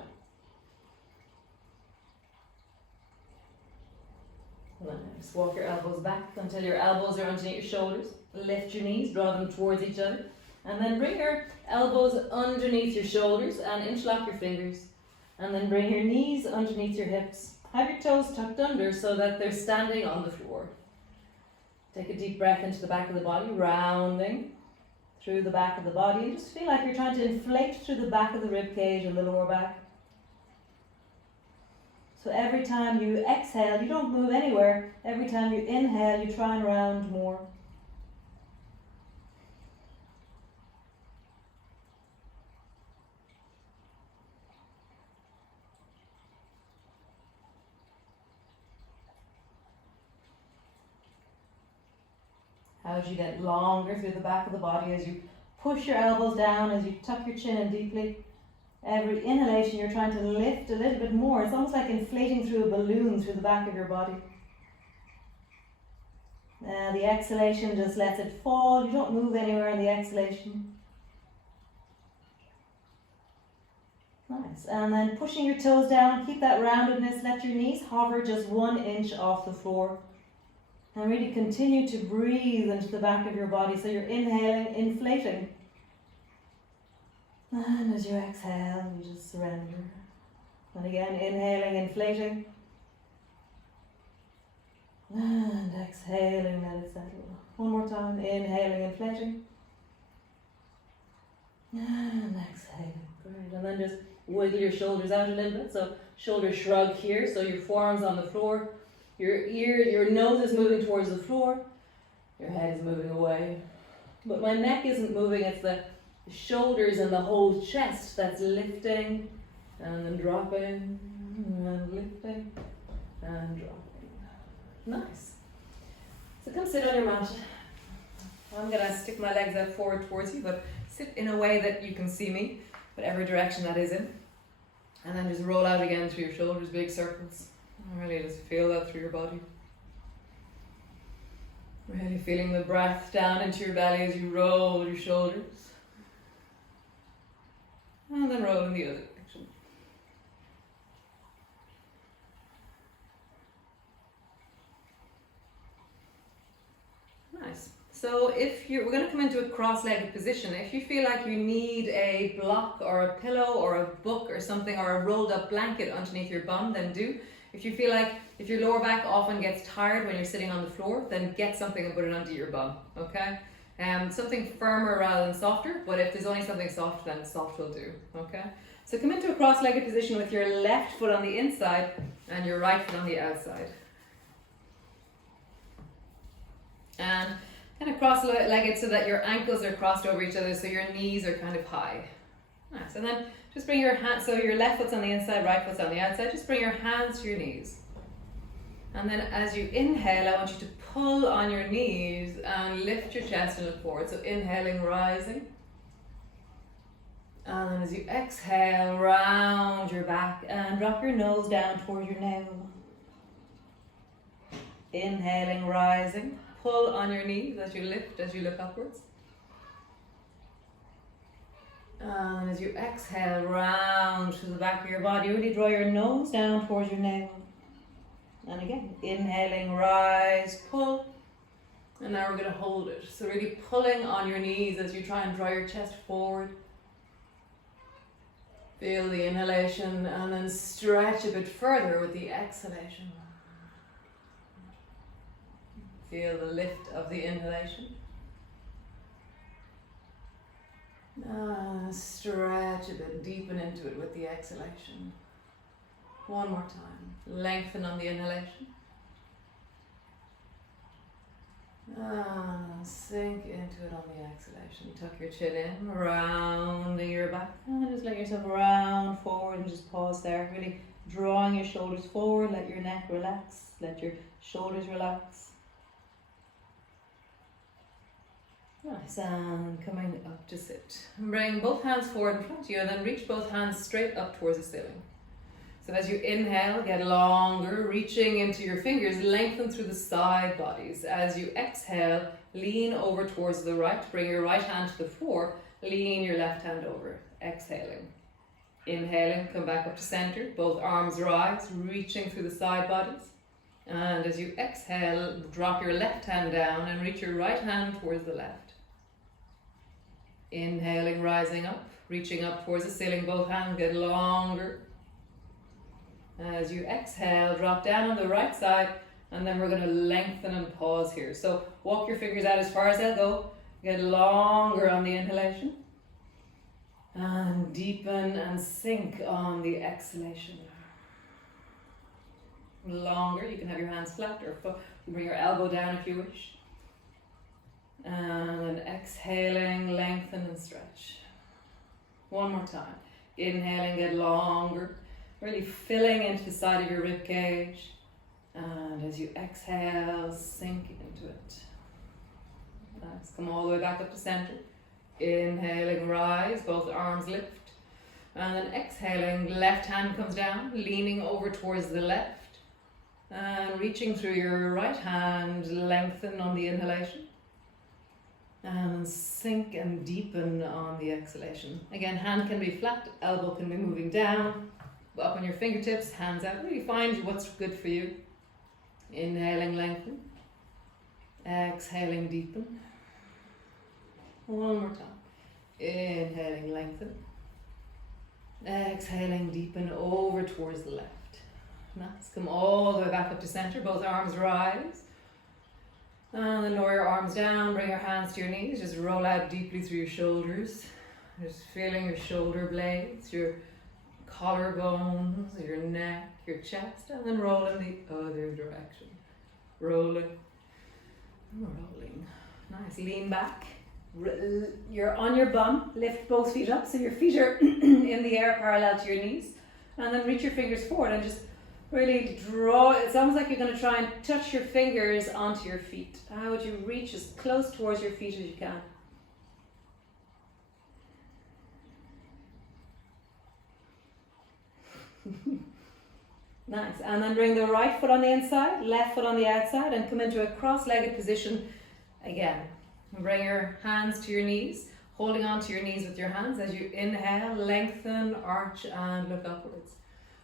Nice. Walk your elbows back until your elbows are underneath your shoulders. Lift your knees, draw them towards each other. And then bring your elbows underneath your shoulders and interlock your fingers. And then bring your knees underneath your hips. Have your toes tucked under so that they're standing on the floor. Take a deep breath into the back of the body, rounding through the back of the body. And just feel like you're trying to inflate through the back of the rib cage and the lower back. So every time you exhale, you don't move anywhere. Every time you inhale, you try and round more. As you get longer through the back of the body, as you push your elbows down, as you tuck your chin in deeply. Every inhalation, you're trying to lift a little bit more. It's almost like inflating through a balloon through the back of your body. The exhalation just lets it fall. You don't move anywhere in the exhalation. Nice. And then pushing your toes down, keep that roundedness. Let your knees hover just 1 inch off the floor. And really continue to breathe into the back of your body. So you're inhaling, inflating. And as you exhale, you just surrender. And again, inhaling, inflating. And exhaling, let it settle. One more time, inhaling, inflating. And exhaling. Great. And then just wiggle your shoulders out a little bit. So shoulder shrug here, so your forearms on the floor. Your nose is moving towards the floor. Your head is moving away. But my neck isn't moving, it's the shoulders and the whole chest that's lifting and then dropping and lifting and dropping. Nice. So come sit on your mat. I'm going to stick my legs out forward towards you, but sit in a way that you can see me, whatever direction that is in. And then just roll out again through your shoulders, big circles. Really just feel that through your body. Really feeling the breath down into your belly as you roll your shoulders. And then roll in the other direction. Nice. So we're going to come into a cross-legged position. If you feel like you need a block or a pillow or a book or something or a rolled up blanket underneath your bum, then do. If you feel like if your lower back often gets tired when you're sitting on the floor, then get something and put it under your bum, okay? Something firmer rather than softer, but if there's only something soft, then soft will do, okay? So come into a cross-legged position with your left foot on the inside and your right foot on the outside. And kind of cross-legged so that your ankles are crossed over each other, so your knees are kind of high. Nice. And then just bring your hands, so your left foot's on the inside, right foot's on the outside. Just bring your hands to your knees. And then as you inhale, I want you to pull on your knees and lift your chest and look forward. So inhaling, rising. And then as you exhale, round your back and drop your nose down towards your navel. Inhaling, rising. Pull on your knees as you lift, as you look upwards. And as you exhale, round to the back of your body, really draw your nose down towards your navel. And again, inhaling, rise, pull. And now we're going to hold it. So really pulling on your knees as you try and draw your chest forward. Feel the inhalation and then stretch a bit further with the exhalation. Feel the lift of the inhalation. Stretch a bit, deepen into it with the exhalation. One more time. Lengthen on the inhalation. Sink into it on the exhalation. Tuck your chin in, rounding your back. And just let yourself round forward and just pause there. Really drawing your shoulders forward. Let your neck relax. Let your shoulders relax. Nice, and coming up to sit. And bring both hands forward in front of you and then reach both hands straight up towards the ceiling. So as you inhale, get longer, reaching into your fingers, lengthen through the side bodies. As you exhale, lean over towards the right, bring your right hand to the floor, lean your left hand over, exhaling. Inhaling, come back up to center, both arms rise, reaching through the side bodies. And as you exhale, drop your left hand down and reach your right hand towards the left. Inhaling, rising up, reaching up towards the ceiling, both hands get longer. As you exhale, drop down on the right side, and then we're going to lengthen and pause here. So walk your fingers out as far as they'll go, get longer on the inhalation, and deepen and sink on the exhalation. Longer, you can have your hands flat or bring your elbow down if you wish. And then exhaling, lengthen and stretch. One more time. Inhaling, get longer. Really filling into the side of your rib cage. And as you exhale, sink into it. Nice. Come all the way back up to center. Inhaling, rise, both arms lift. And then exhaling, left hand comes down, leaning over towards the left. And reaching through your right hand, lengthen on the inhalation. And sink and deepen on the exhalation. Again, hand can be flat, elbow can be moving down, up on your fingertips, hands out. Really find what's good for you. Inhaling, lengthen. Exhaling, deepen. One more time. Inhaling, lengthen. Exhaling, deepen over towards the left. Nice. Come all the way back up to center. Both arms rise. And then lower your arms down, bring your hands to your knees, just roll out deeply through your shoulders. Just feeling your shoulder blades, your collarbones, your neck, your chest, and then roll in the other direction. Rolling, rolling. Nice, lean back. You're on your bum, lift both feet up so your feet are in the air parallel to your knees. And then reach your fingers forward and just really draw. It's almost like you're going to try and touch your fingers onto your feet. How would you reach as close towards your feet as you can? Nice. And then bring the right foot on the inside, left foot on the outside, and come into a cross-legged position again. Bring your hands to your knees, holding on to your knees with your hands. As you inhale, lengthen, arch, and look upwards.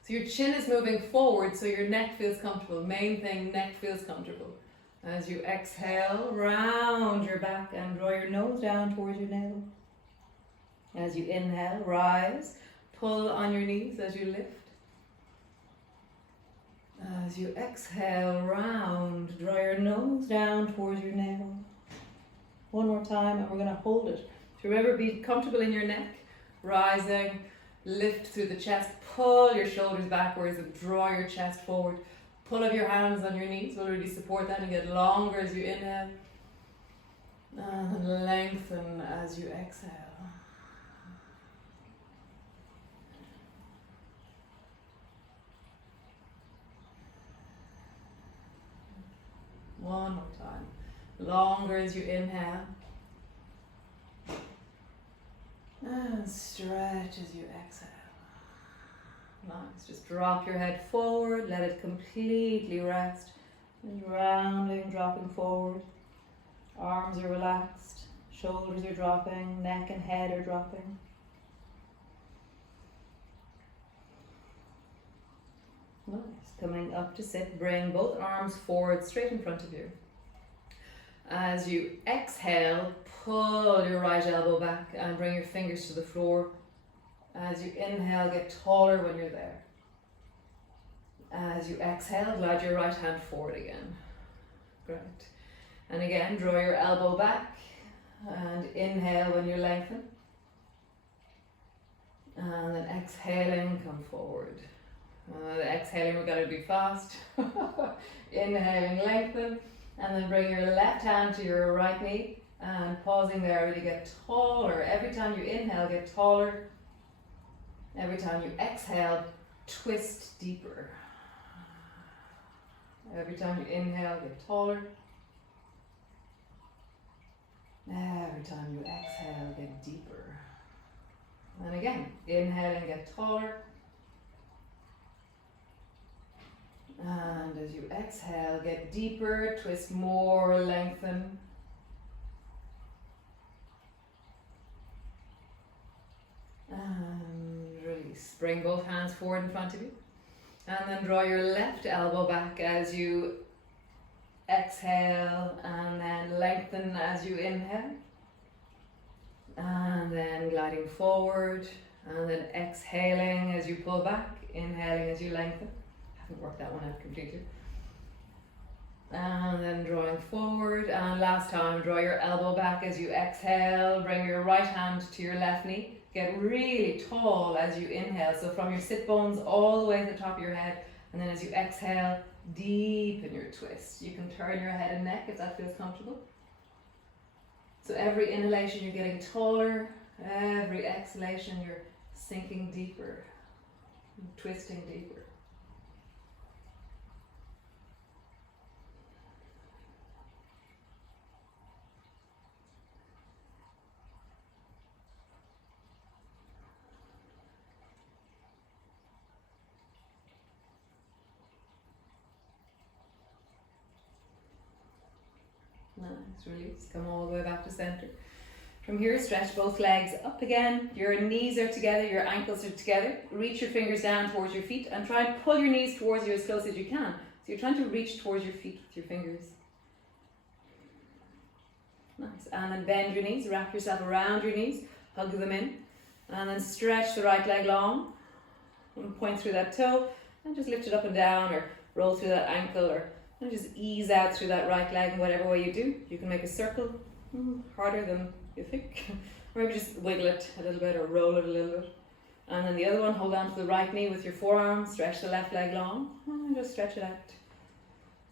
So your chin is moving forward, so your neck feels comfortable. Main thing, neck feels comfortable. As you exhale, round your back and draw your nose down towards your navel. As you inhale, rise, pull on your knees as you lift. As you exhale, round, draw your nose down towards your navel. One more time, and we're going to hold it. So remember, be comfortable in your neck, rising, lift through the chest, pull your shoulders backwards and draw your chest forward. Pull up your hands on your knees will really support that and get longer as you inhale. And lengthen as you exhale. One more time. Longer as you inhale. And stretch as you exhale. Nice. Just drop your head forward. Let it completely rest. And rounding, dropping forward. Arms are relaxed. Shoulders are dropping. Neck and head are dropping. Nice. Coming up to sit, bring both arms forward, straight in front of you. As you exhale, pull your right elbow back and bring your fingers to the floor. As you inhale, get taller when you're there. As you exhale, glide your right hand forward again. Great. And again, draw your elbow back and inhale when you lengthen. And then exhaling, come forward. Exhaling, we're going to be fast. Inhaling, lengthen, and then bring your left hand to your right knee and pausing there, really get taller. Every time you inhale, get taller. Every time you exhale, twist deeper. Every time you inhale, get taller. Every time you exhale, get deeper. And again, inhaling, get taller. And as you exhale, get deeper, twist more, lengthen. And release. Bring both hands forward in front of you. And then draw your left elbow back as you exhale, and then lengthen as you inhale. And then gliding forward, and then exhaling as you pull back, inhaling as you lengthen. Work that one out completely. And then drawing forward, and last time, draw your elbow back as you exhale. Bring your right hand to your left knee. Get really tall as you inhale, so from your sit bones all the way to the top of your head, and then as you exhale, deepen your twist. You can turn your head and neck if that feels comfortable. So every inhalation you're getting taller, every exhalation you're sinking deeper, twisting deeper. Nice, release, come all the way back to center. From here, stretch both legs up again. Your knees are together, your ankles are together. Reach your fingers down towards your feet and try and pull your knees towards you as close as you can. So you're trying to reach towards your feet with your fingers. Nice, and then bend your knees, wrap yourself around your knees, hug them in. And then stretch the right leg long. And point through that toe and just lift it up and down, or roll through that ankle, or and just ease out through that right leg in whatever way you do. You can make a circle, harder than you think. Or maybe just wiggle it a little bit or roll it a little bit. And then the other one, hold on to the right knee with your forearm, stretch the left leg long, and just stretch it out.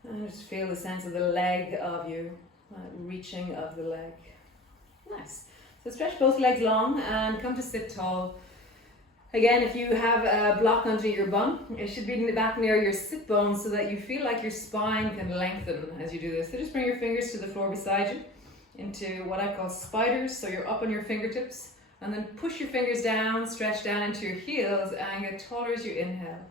And just feel the sense of the leg of you, reaching of the leg. Nice. So stretch both legs long and come to sit tall. Again, if you have a block under your bum, it should be in the back near your sit bones so that you feel like your spine can lengthen as you do this. So just bring your fingers to the floor beside you into what I call spiders. So you're up on your fingertips, and then push your fingers down, stretch down into your heels and get taller as you inhale.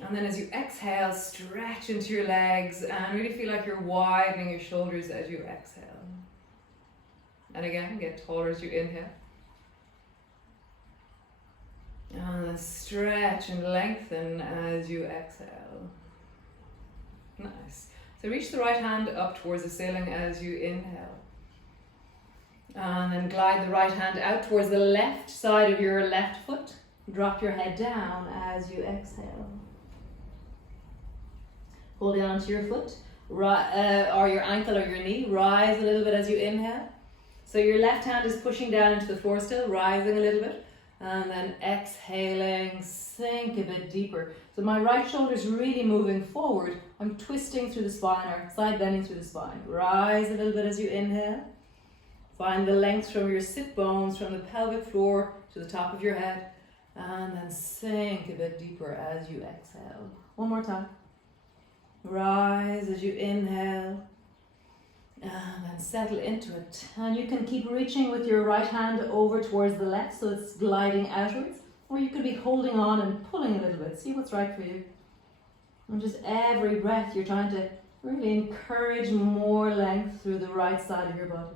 And then as you exhale, stretch into your legs and really feel like you're widening your shoulders as you exhale. And again, get taller as you inhale. And then stretch and lengthen as you exhale. Nice. So reach the right hand up towards the ceiling as you inhale. And then glide the right hand out towards the left side of your left foot. Drop your head down as you exhale. Holding onto your foot, or your ankle or your knee, rise a little bit as you inhale. So your left hand is pushing down into the floor still, rising a little bit. And then exhaling, sink a bit deeper. So my right shoulder is really moving forward. I'm twisting through the spine or side bending through the spine. Rise a little bit as you inhale. Find the length from your sit bones, from the pelvic floor to the top of your head. And then sink a bit deeper as you exhale. One more time. Rise as you inhale. And then settle into it. And you can keep reaching with your right hand over towards the left, so it's gliding outwards. Or you could be holding on and pulling a little bit. See what's right for you. And just every breath, you're trying to really encourage more length through the right side of your body.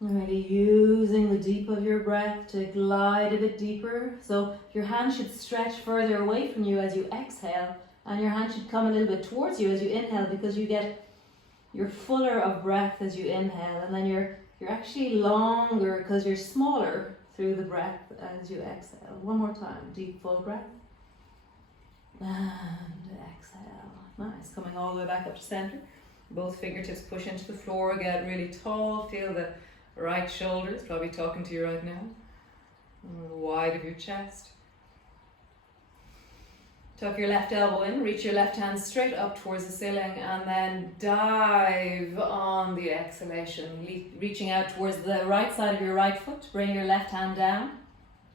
Really using the deep of your breath to glide a bit deeper. So your hand should stretch further away from you as you exhale, and your hand should come a little bit towards you as you inhale, because you're fuller of breath as you inhale, and then you're actually longer because you're smaller through the breath as you exhale. One more time, deep full breath. And exhale. Nice. Coming all the way back up to center. Both fingertips push into the floor, get really tall. Feel the right shoulder is probably talking to you right now. Wide of your chest. Tuck your left elbow in, reach your left hand straight up towards the ceiling, and then dive on the exhalation, reaching out towards the right side of your right foot. Bring your left hand down,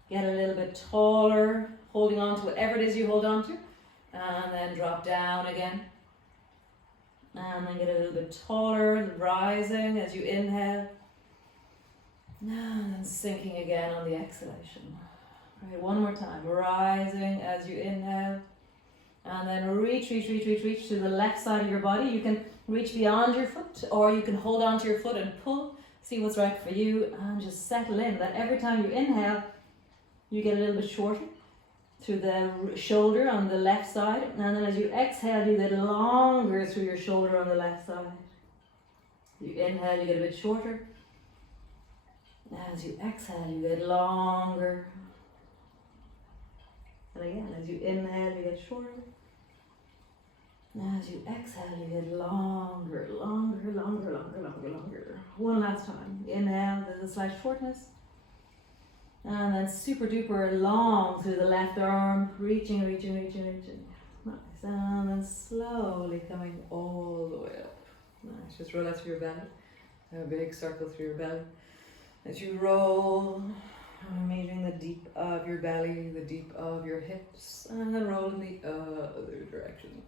get a little bit taller, holding on to whatever it is you hold on to, and then drop down again. And then get a little bit taller, rising as you inhale, and then sinking again on the exhalation. Right, one more time, rising as you inhale. And then reach to the left side of your body. You can reach beyond your foot, or you can hold onto your foot and pull. See what's right for you, and just settle in that every time you inhale, you get a little bit shorter through the shoulder on the left side. And then as you exhale, you get longer through your shoulder on the left side. You inhale, you get a bit shorter. As you exhale, you get longer. And again, as you inhale, you get shorter. As you exhale, you get longer. One last time. Inhale, there's a slight shortness. And then super duper long through the left arm, reaching. Nice. And then slowly coming all the way up. Nice. Just roll out through your belly. A big circle through your belly. As you roll, meeting the deep of your belly, the deep of your hips, and then roll in the other direction.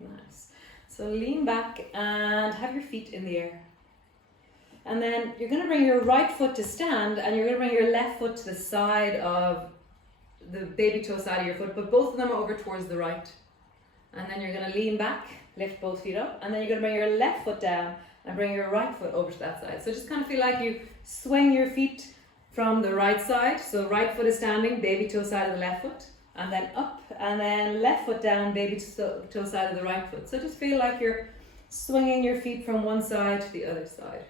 Nice. So lean back and have your feet in the air. And then you're going to bring your right foot to stand, and you're going to bring your left foot to the side of the baby toe side of your foot, but both of them are over towards the right. And then you're going to lean back, lift both feet up, and then you're going to bring your left foot down and bring your right foot over to that side. So just kind of feel like you swing your feet from the right side. So right foot is standing, baby toe side of the left foot, and then up, and then left foot down, baby toe side of the right foot. So just feel like you're swinging your feet from one side to the other side.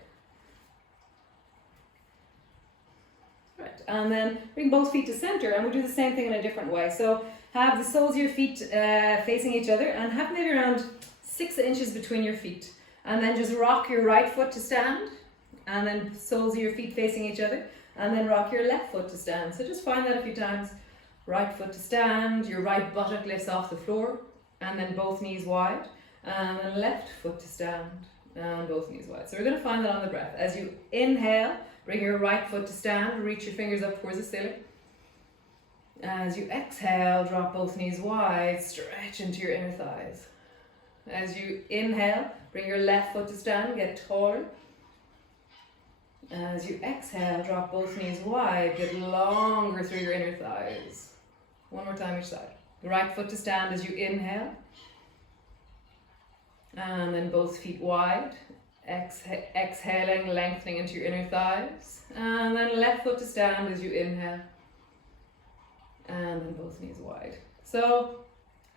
Right, and then bring both feet to center, and we'll do the same thing in a different way. So have the soles of your feet facing each other, and have maybe around 6 inches between your feet. And then just rock your right foot to stand, and then soles of your feet facing each other, and then rock your left foot to stand. So just find that a few times. Right foot to stand, your right buttock lifts off the floor, and then both knees wide, and then left foot to stand, and both knees wide. So we're going to find that on the breath. As you inhale, bring your right foot to stand, reach your fingers up towards the ceiling. As you exhale, drop both knees wide, stretch into your inner thighs. As you inhale, bring your left foot to stand, get taller. As you exhale, drop both knees wide, get longer through your inner thighs. One more time each side. Right foot to stand as you inhale. And then both feet wide. Exhaling, lengthening into your inner thighs. And then left foot to stand as you inhale. And then both knees wide. So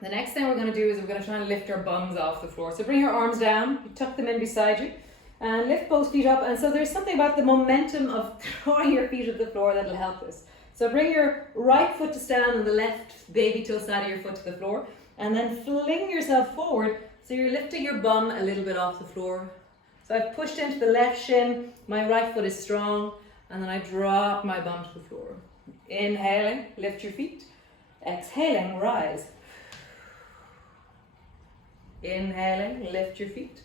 the next thing we're going to do is we're going to try and lift our bums off the floor. So bring your arms down, tuck them in beside you, and lift both feet up. And so there's something about the momentum of throwing your feet at the floor that'll help this. So bring your right foot to stand and the left baby toe side of your foot to the floor. And then fling yourself forward so you're lifting your bum a little bit off the floor. So I've pushed into the left shin, my right foot is strong, and then I drop my bum to the floor. Inhaling, lift your feet. Exhaling, rise. Inhaling, lift your feet.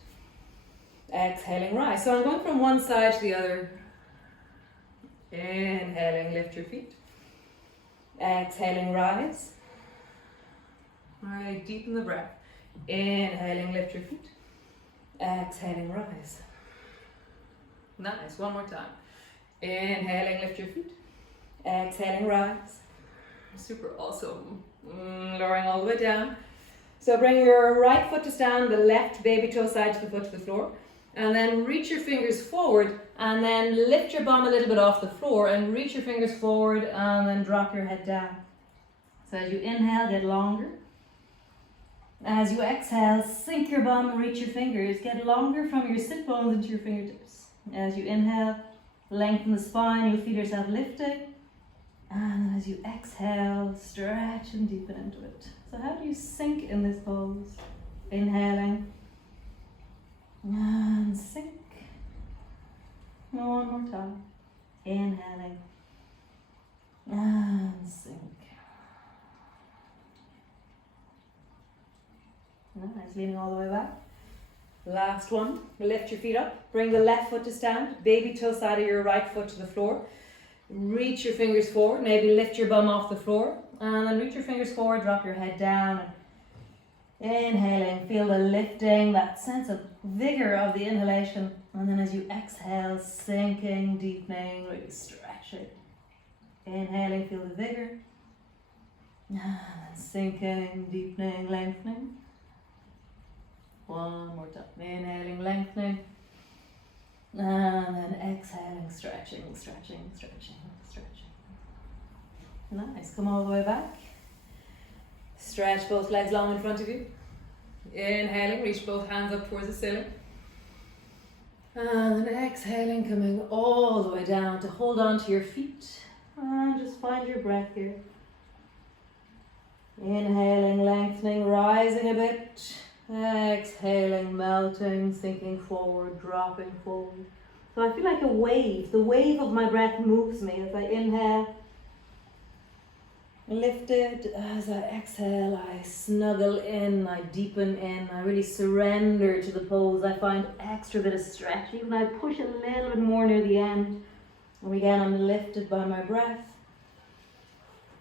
Exhaling, rise. So I'm going from one side to the other. Inhaling, lift your feet. Exhaling, rise. Alright, deepen the breath. Inhaling, lift your feet. Exhaling, rise. Nice, one more time. Inhaling, lift your feet. Exhaling, rise. Super awesome. Lowering all the way down. So bring your right foot to stand, the left baby toe side to the foot to the floor. And then reach your fingers forward and then lift your bum a little bit off the floor and reach your fingers forward and then drop your head down. So as you inhale, get longer. As you exhale, sink your bum, reach your fingers, get longer from your sit bones into your fingertips. As you inhale, lengthen the spine, you'll feel yourself lifting. And as you exhale, stretch and deepen into it. So how do you sink in this pose? Inhaling. And sink. One more time. Inhaling. And sink. Nice, leaning all the way back. Last one. Lift your feet up. Bring the left foot to stand. Baby toe side of your right foot to the floor. Reach your fingers forward. Maybe lift your bum off the floor. And then reach your fingers forward. Drop your head down. Inhaling. Feel the lifting, that sense of vigor of the inhalation. And then as you exhale, sinking, deepening, really stretching. Inhaling, feel the vigor. And then sinking, deepening, lengthening. One more time. Inhaling, lengthening. And then exhaling, stretching, stretching, stretching, stretching. Nice. Come all the way back. Stretch both legs long in front of you. Inhaling, reach both hands up towards the ceiling. And then exhaling, coming all the way down to hold on to your feet. And just find your breath here. Inhaling, lengthening, rising a bit. Exhaling, melting, sinking forward, dropping forward. So I feel like a wave. The wave of my breath moves me as I inhale. Lifted. As I exhale, I snuggle in, I deepen in, I really surrender to the pose. I find extra bit of stretch. Even I push a little bit more near the end. And again, I'm lifted by my breath.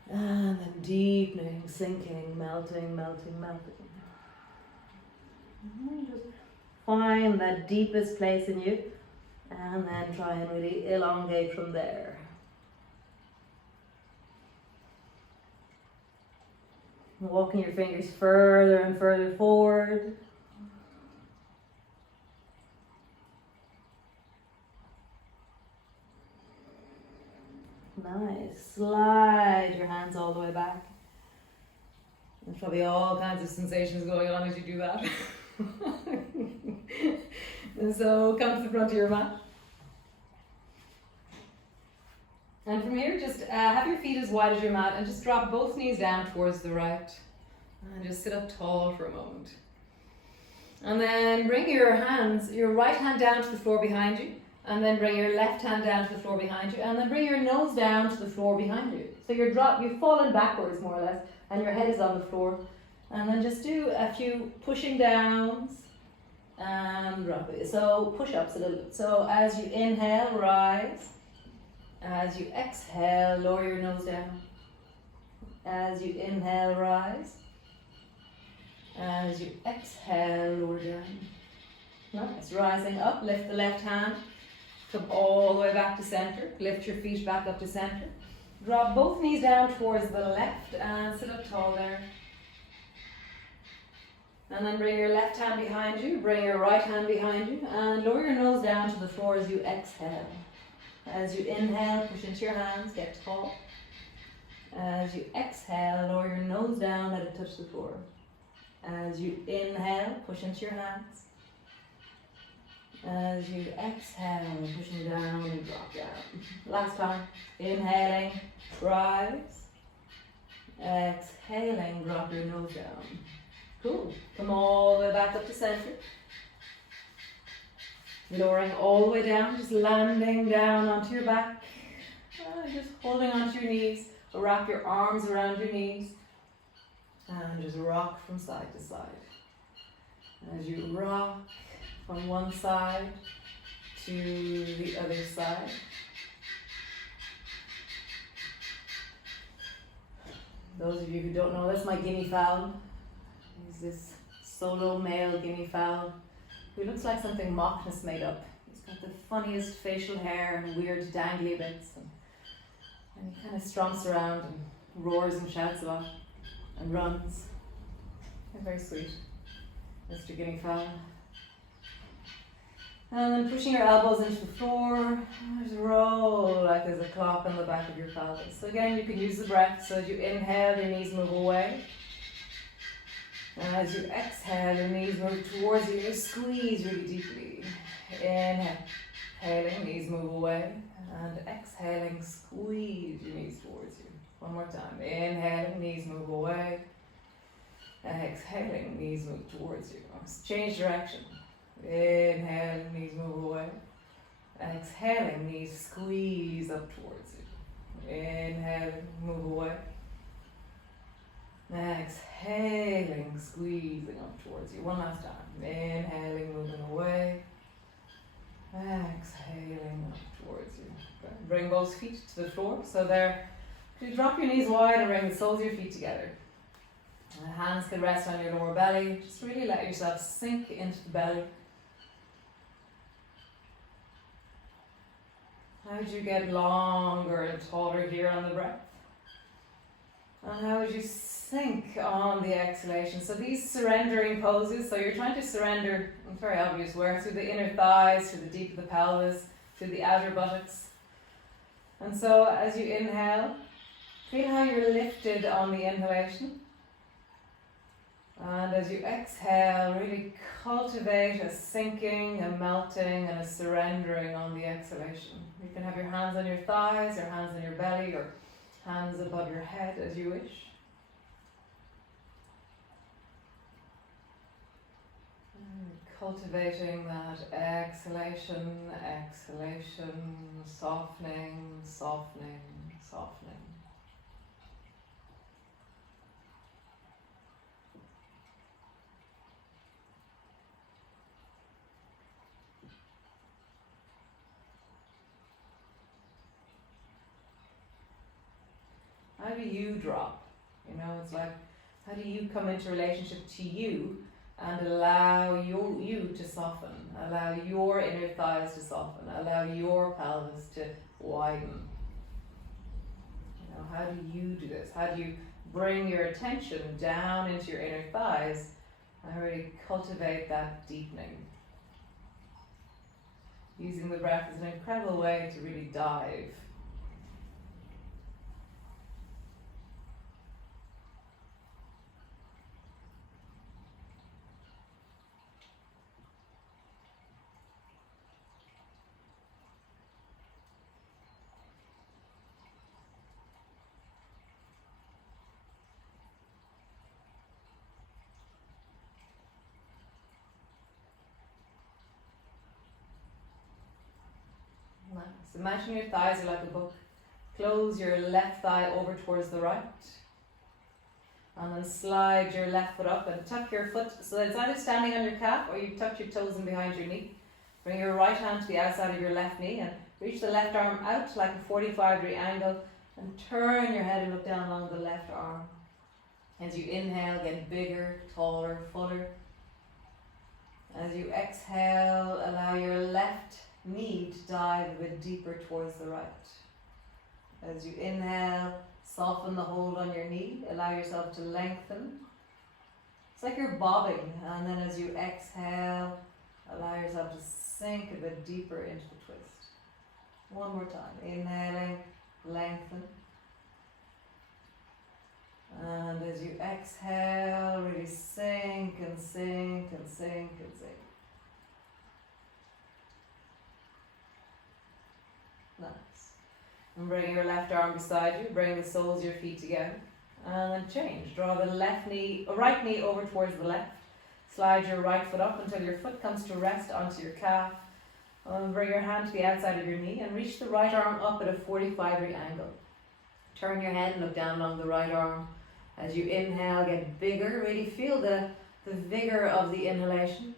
And then deepening, sinking, melting, melting, melting. And just find that deepest place in you. And then try and really elongate from there. Walking your fingers further and further forward. Nice. Slide your hands all the way back. There's probably all kinds of sensations going on as you do that. And so come to the front of your mat. And from here, just have your feet as wide as your mat and just drop both knees down towards the right. And just sit up tall for a moment. And then bring your right hand down to the floor behind you. And then bring your left hand down to the floor behind you. And then bring your nose down to the floor behind you. So you've fallen backwards more or less. And your head is on the floor. And then just do a few pushing downs. And drop it. So push-ups a little bit. So as you inhale, rise. As you exhale, lower your nose down. As you inhale, rise. As you exhale, lower down. Nice. Rising up, lift the left hand. Come all the way back to center. Lift your feet back up to center. Drop both knees down towards the left and sit up tall there. And then bring your left hand behind you, bring your right hand behind you, and lower your nose down to the floor as you exhale. As you inhale, push into your hands, get tall. As you exhale, lower your nose down, let it touch the floor. As you inhale, push into your hands. As you exhale, pushing down and drop down. Last time. Inhaling, rise. Exhaling, drop your nose down. Cool. Come all the way back up to center. Lowering all the way down, just landing down onto your back. Just holding onto your knees. Wrap your arms around your knees. And just rock from side to side. As you rock from one side to the other side. Those of you who don't know, that's my guinea fowl. He's this solo male guinea fowl who looks like something Mockness made up. He's got the funniest facial hair and weird dangly bits, and he kind of strumps around and roars and shouts a lot and runs. He's very sweet, Mr. Guinea Fowl. And then pushing your elbows into the floor, just roll like there's a clock on the back of your pelvis. So again, you can use the breath. So as you inhale, your knees move away. And as you exhale, your knees move towards you. You squeeze really deeply. Inhaling, knees move away. And exhaling, squeeze your knees towards you. One more time. Inhaling, knees move away. Exhaling, knees move towards you. Change direction. Inhaling, knees move away. Exhaling, knees squeeze up towards you. Inhaling, move away. Exhaling, squeezing up towards you. One last time. Inhaling, moving away. Exhaling up towards you. Okay. Bring both feet to the floor. So there, you drop your knees wide and bring the soles of your feet together. The hands can rest on your lower belly. Just really let yourself sink into the belly. How would you get longer and taller here on the breath? And how would you sink on the exhalation? So these surrendering poses, so you're trying to surrender, it's very obvious where, through the inner thighs, through the deep of the pelvis, through the outer buttocks. And so as you inhale, feel how you're lifted on the inhalation. And as you exhale, really cultivate a sinking, a melting, and a surrendering on the exhalation. You can have your hands on your thighs, your hands on your belly, or hands above your head as you wish. And cultivating that exhalation, exhalation, softening, softening, softening. How do you drop? You know, it's like, how do you come into relationship to you and allow you to soften, allow your inner thighs to soften, allow your pelvis to widen? You know, how do you do this? How do you bring your attention down into your inner thighs and really cultivate that deepening? Using the breath is an incredible way to really dive. So imagine your thighs are like a book. Close your left thigh over towards the right. And then slide your left foot up and tuck your foot so that it's either standing on your calf or you tuck your toes in behind your knee. Bring your right hand to the outside of your left knee and reach the left arm out like a 45-degree angle and turn your head and look down along the left arm. As you inhale, get bigger, taller, fuller. As you exhale, allow your left knee to dive a bit deeper towards the right. As you inhale, soften the hold on your knee, allow yourself to lengthen. It's like you're bobbing, and then as you exhale, allow yourself to sink a bit deeper into the twist. One more time, inhaling, lengthen. And as you exhale, really sink and sink and sink and sink. Nice. And bring your left arm beside you, bring the soles of your feet together. And then change. Draw the right knee over towards the left. Slide your right foot up until your foot comes to rest onto your calf. Bring your hand to the outside of your knee and reach the right arm up at a 45-degree angle. Turn your head and look down along the right arm. As you inhale, get bigger. Really feel the vigor of the inhalation.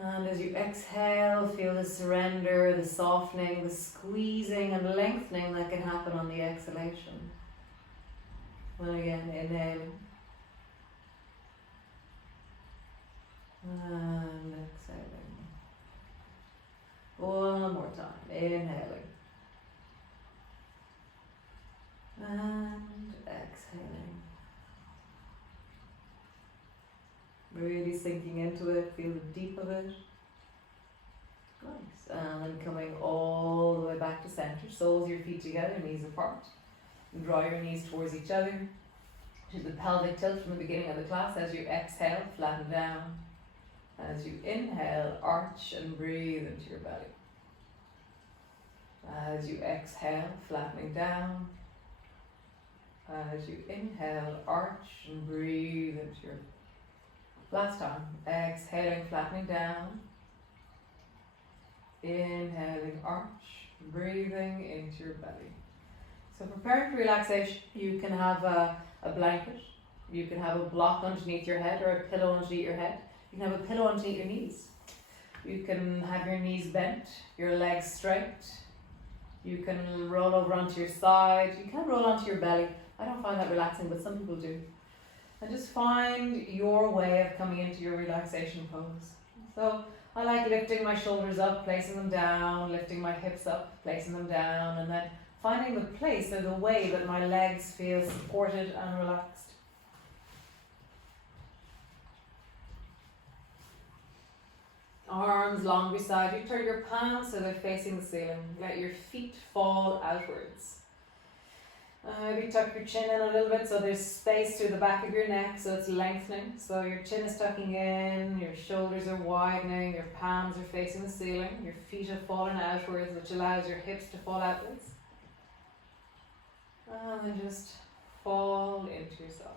And as you exhale, feel the surrender, the softening, the squeezing and lengthening that can happen on the exhalation. And again, inhaling. And exhaling. One more time. Inhaling. And exhaling. Really sinking into it. Feel the deep of it. Nice. And then coming all the way back to center. Soles of your feet together, knees apart. And draw your knees towards each other. Do the pelvic tilt from the beginning of the class. As you exhale, flatten down. As you inhale, arch and breathe into your belly. As you exhale, flattening down. As you inhale, arch and breathe into your... Last time. Exhaling, flattening down. Inhaling, arch, breathing into your belly. So preparing for relaxation, you can have a blanket. You can have a block underneath your head or a pillow underneath your head. You can have a pillow underneath your knees. You can have your knees bent, your legs straight. You can roll over onto your side. You can roll onto your belly. I don't find that relaxing, but some people do. And just find your way of coming into your relaxation pose. So I like lifting my shoulders up, placing them down, lifting my hips up, placing them down, and then finding the place or the way that my legs feel supported and relaxed. Arms long beside you. Turn your palms so they're facing the ceiling. Let your feet fall outwards. Maybe tuck your chin in a little bit so there's space through the back of your neck, so it's lengthening. So your chin is tucking in, your shoulders are widening, your palms are facing the ceiling, your feet have fallen outwards, which allows your hips to fall outwards. And then just fall into yourself.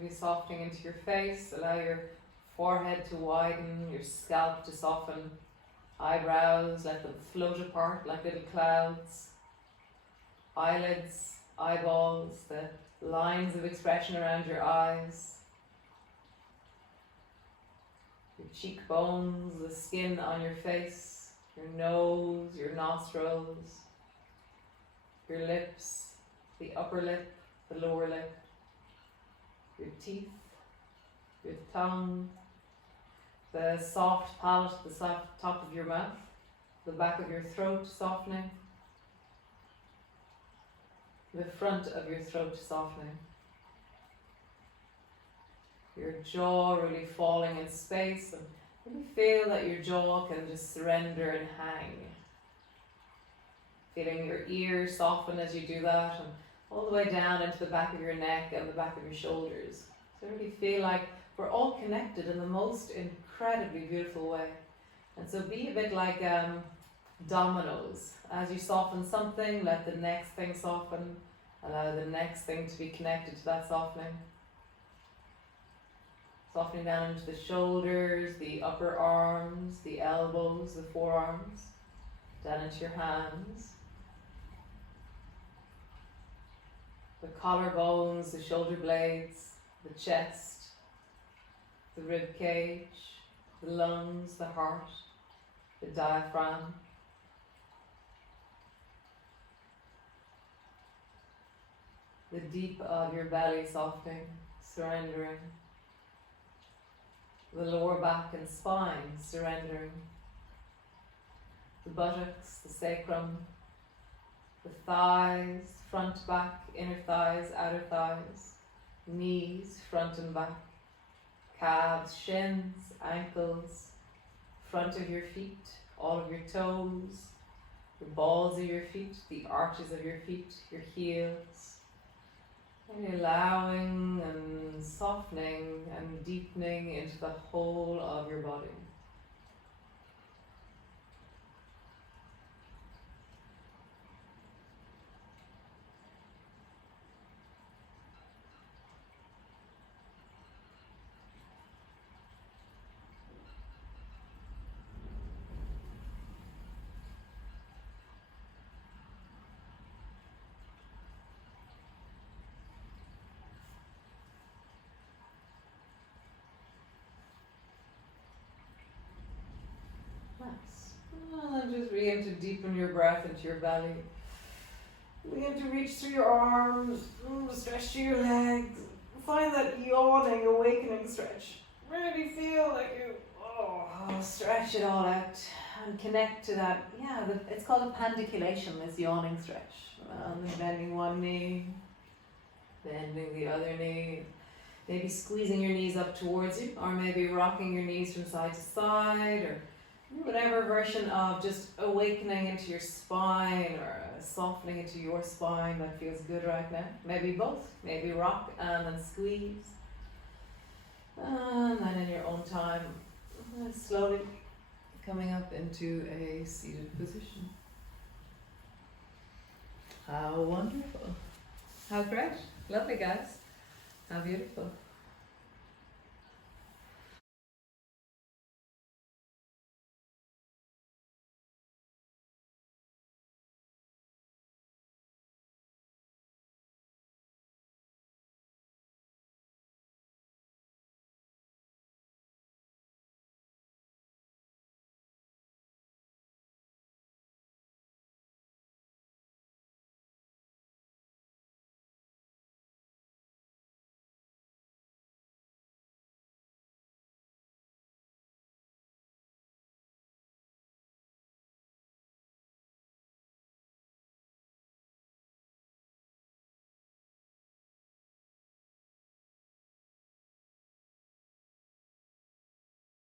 Maybe softening into your face, allow your forehead to widen, your scalp to soften, eyebrows, let them float apart like little clouds, eyelids, eyeballs, the lines of expression around your eyes, your cheekbones, the skin on your face, your nose, your nostrils, your lips, the upper lip, the lower lip, your teeth, your tongue, the soft palate, the soft top of your mouth, the back of your throat softening, the front of your throat softening, your jaw really falling in space, and Really feel that your jaw can just surrender and hang. Feeling your ears soften as you do that, and all the way down into the back of your neck and the back of your shoulders. So really feel like we're all connected in the most incredibly beautiful way. And so be a bit like dominoes. As you soften something, let the next thing soften. Allow the next thing to be connected to that softening. Softening down into the shoulders, the upper arms, the elbows, the forearms, down into your hands. The collarbones, the shoulder blades, the chest, the rib cage, the lungs, the heart, the diaphragm. The deep of your belly softening, surrendering. The lower back and spine surrendering. The buttocks, the sacrum, the thighs, front, back, inner thighs, outer thighs, knees, front and back, calves, shins, ankles, front of your feet, all of your toes, the balls of your feet, the arches of your feet, your heels. And allowing and softening and deepening into the whole of your body. Nice. And then just begin to deepen your breath into your belly. Begin to reach through your arms, stretch to your legs. Find that yawning, awakening stretch. Really feel like you stretch it all out and connect to that. Yeah, it's called a pandiculation, this yawning stretch. And then bending one knee, bending the other knee. Maybe squeezing your knees up towards you, or maybe rocking your knees from side to side, or whatever version of just awakening into your spine or softening into your spine that feels good right now. Maybe both. Maybe rock and then squeeze. And then in your own time, slowly coming up into a seated position. How wonderful. How great. Lovely, guys. How beautiful.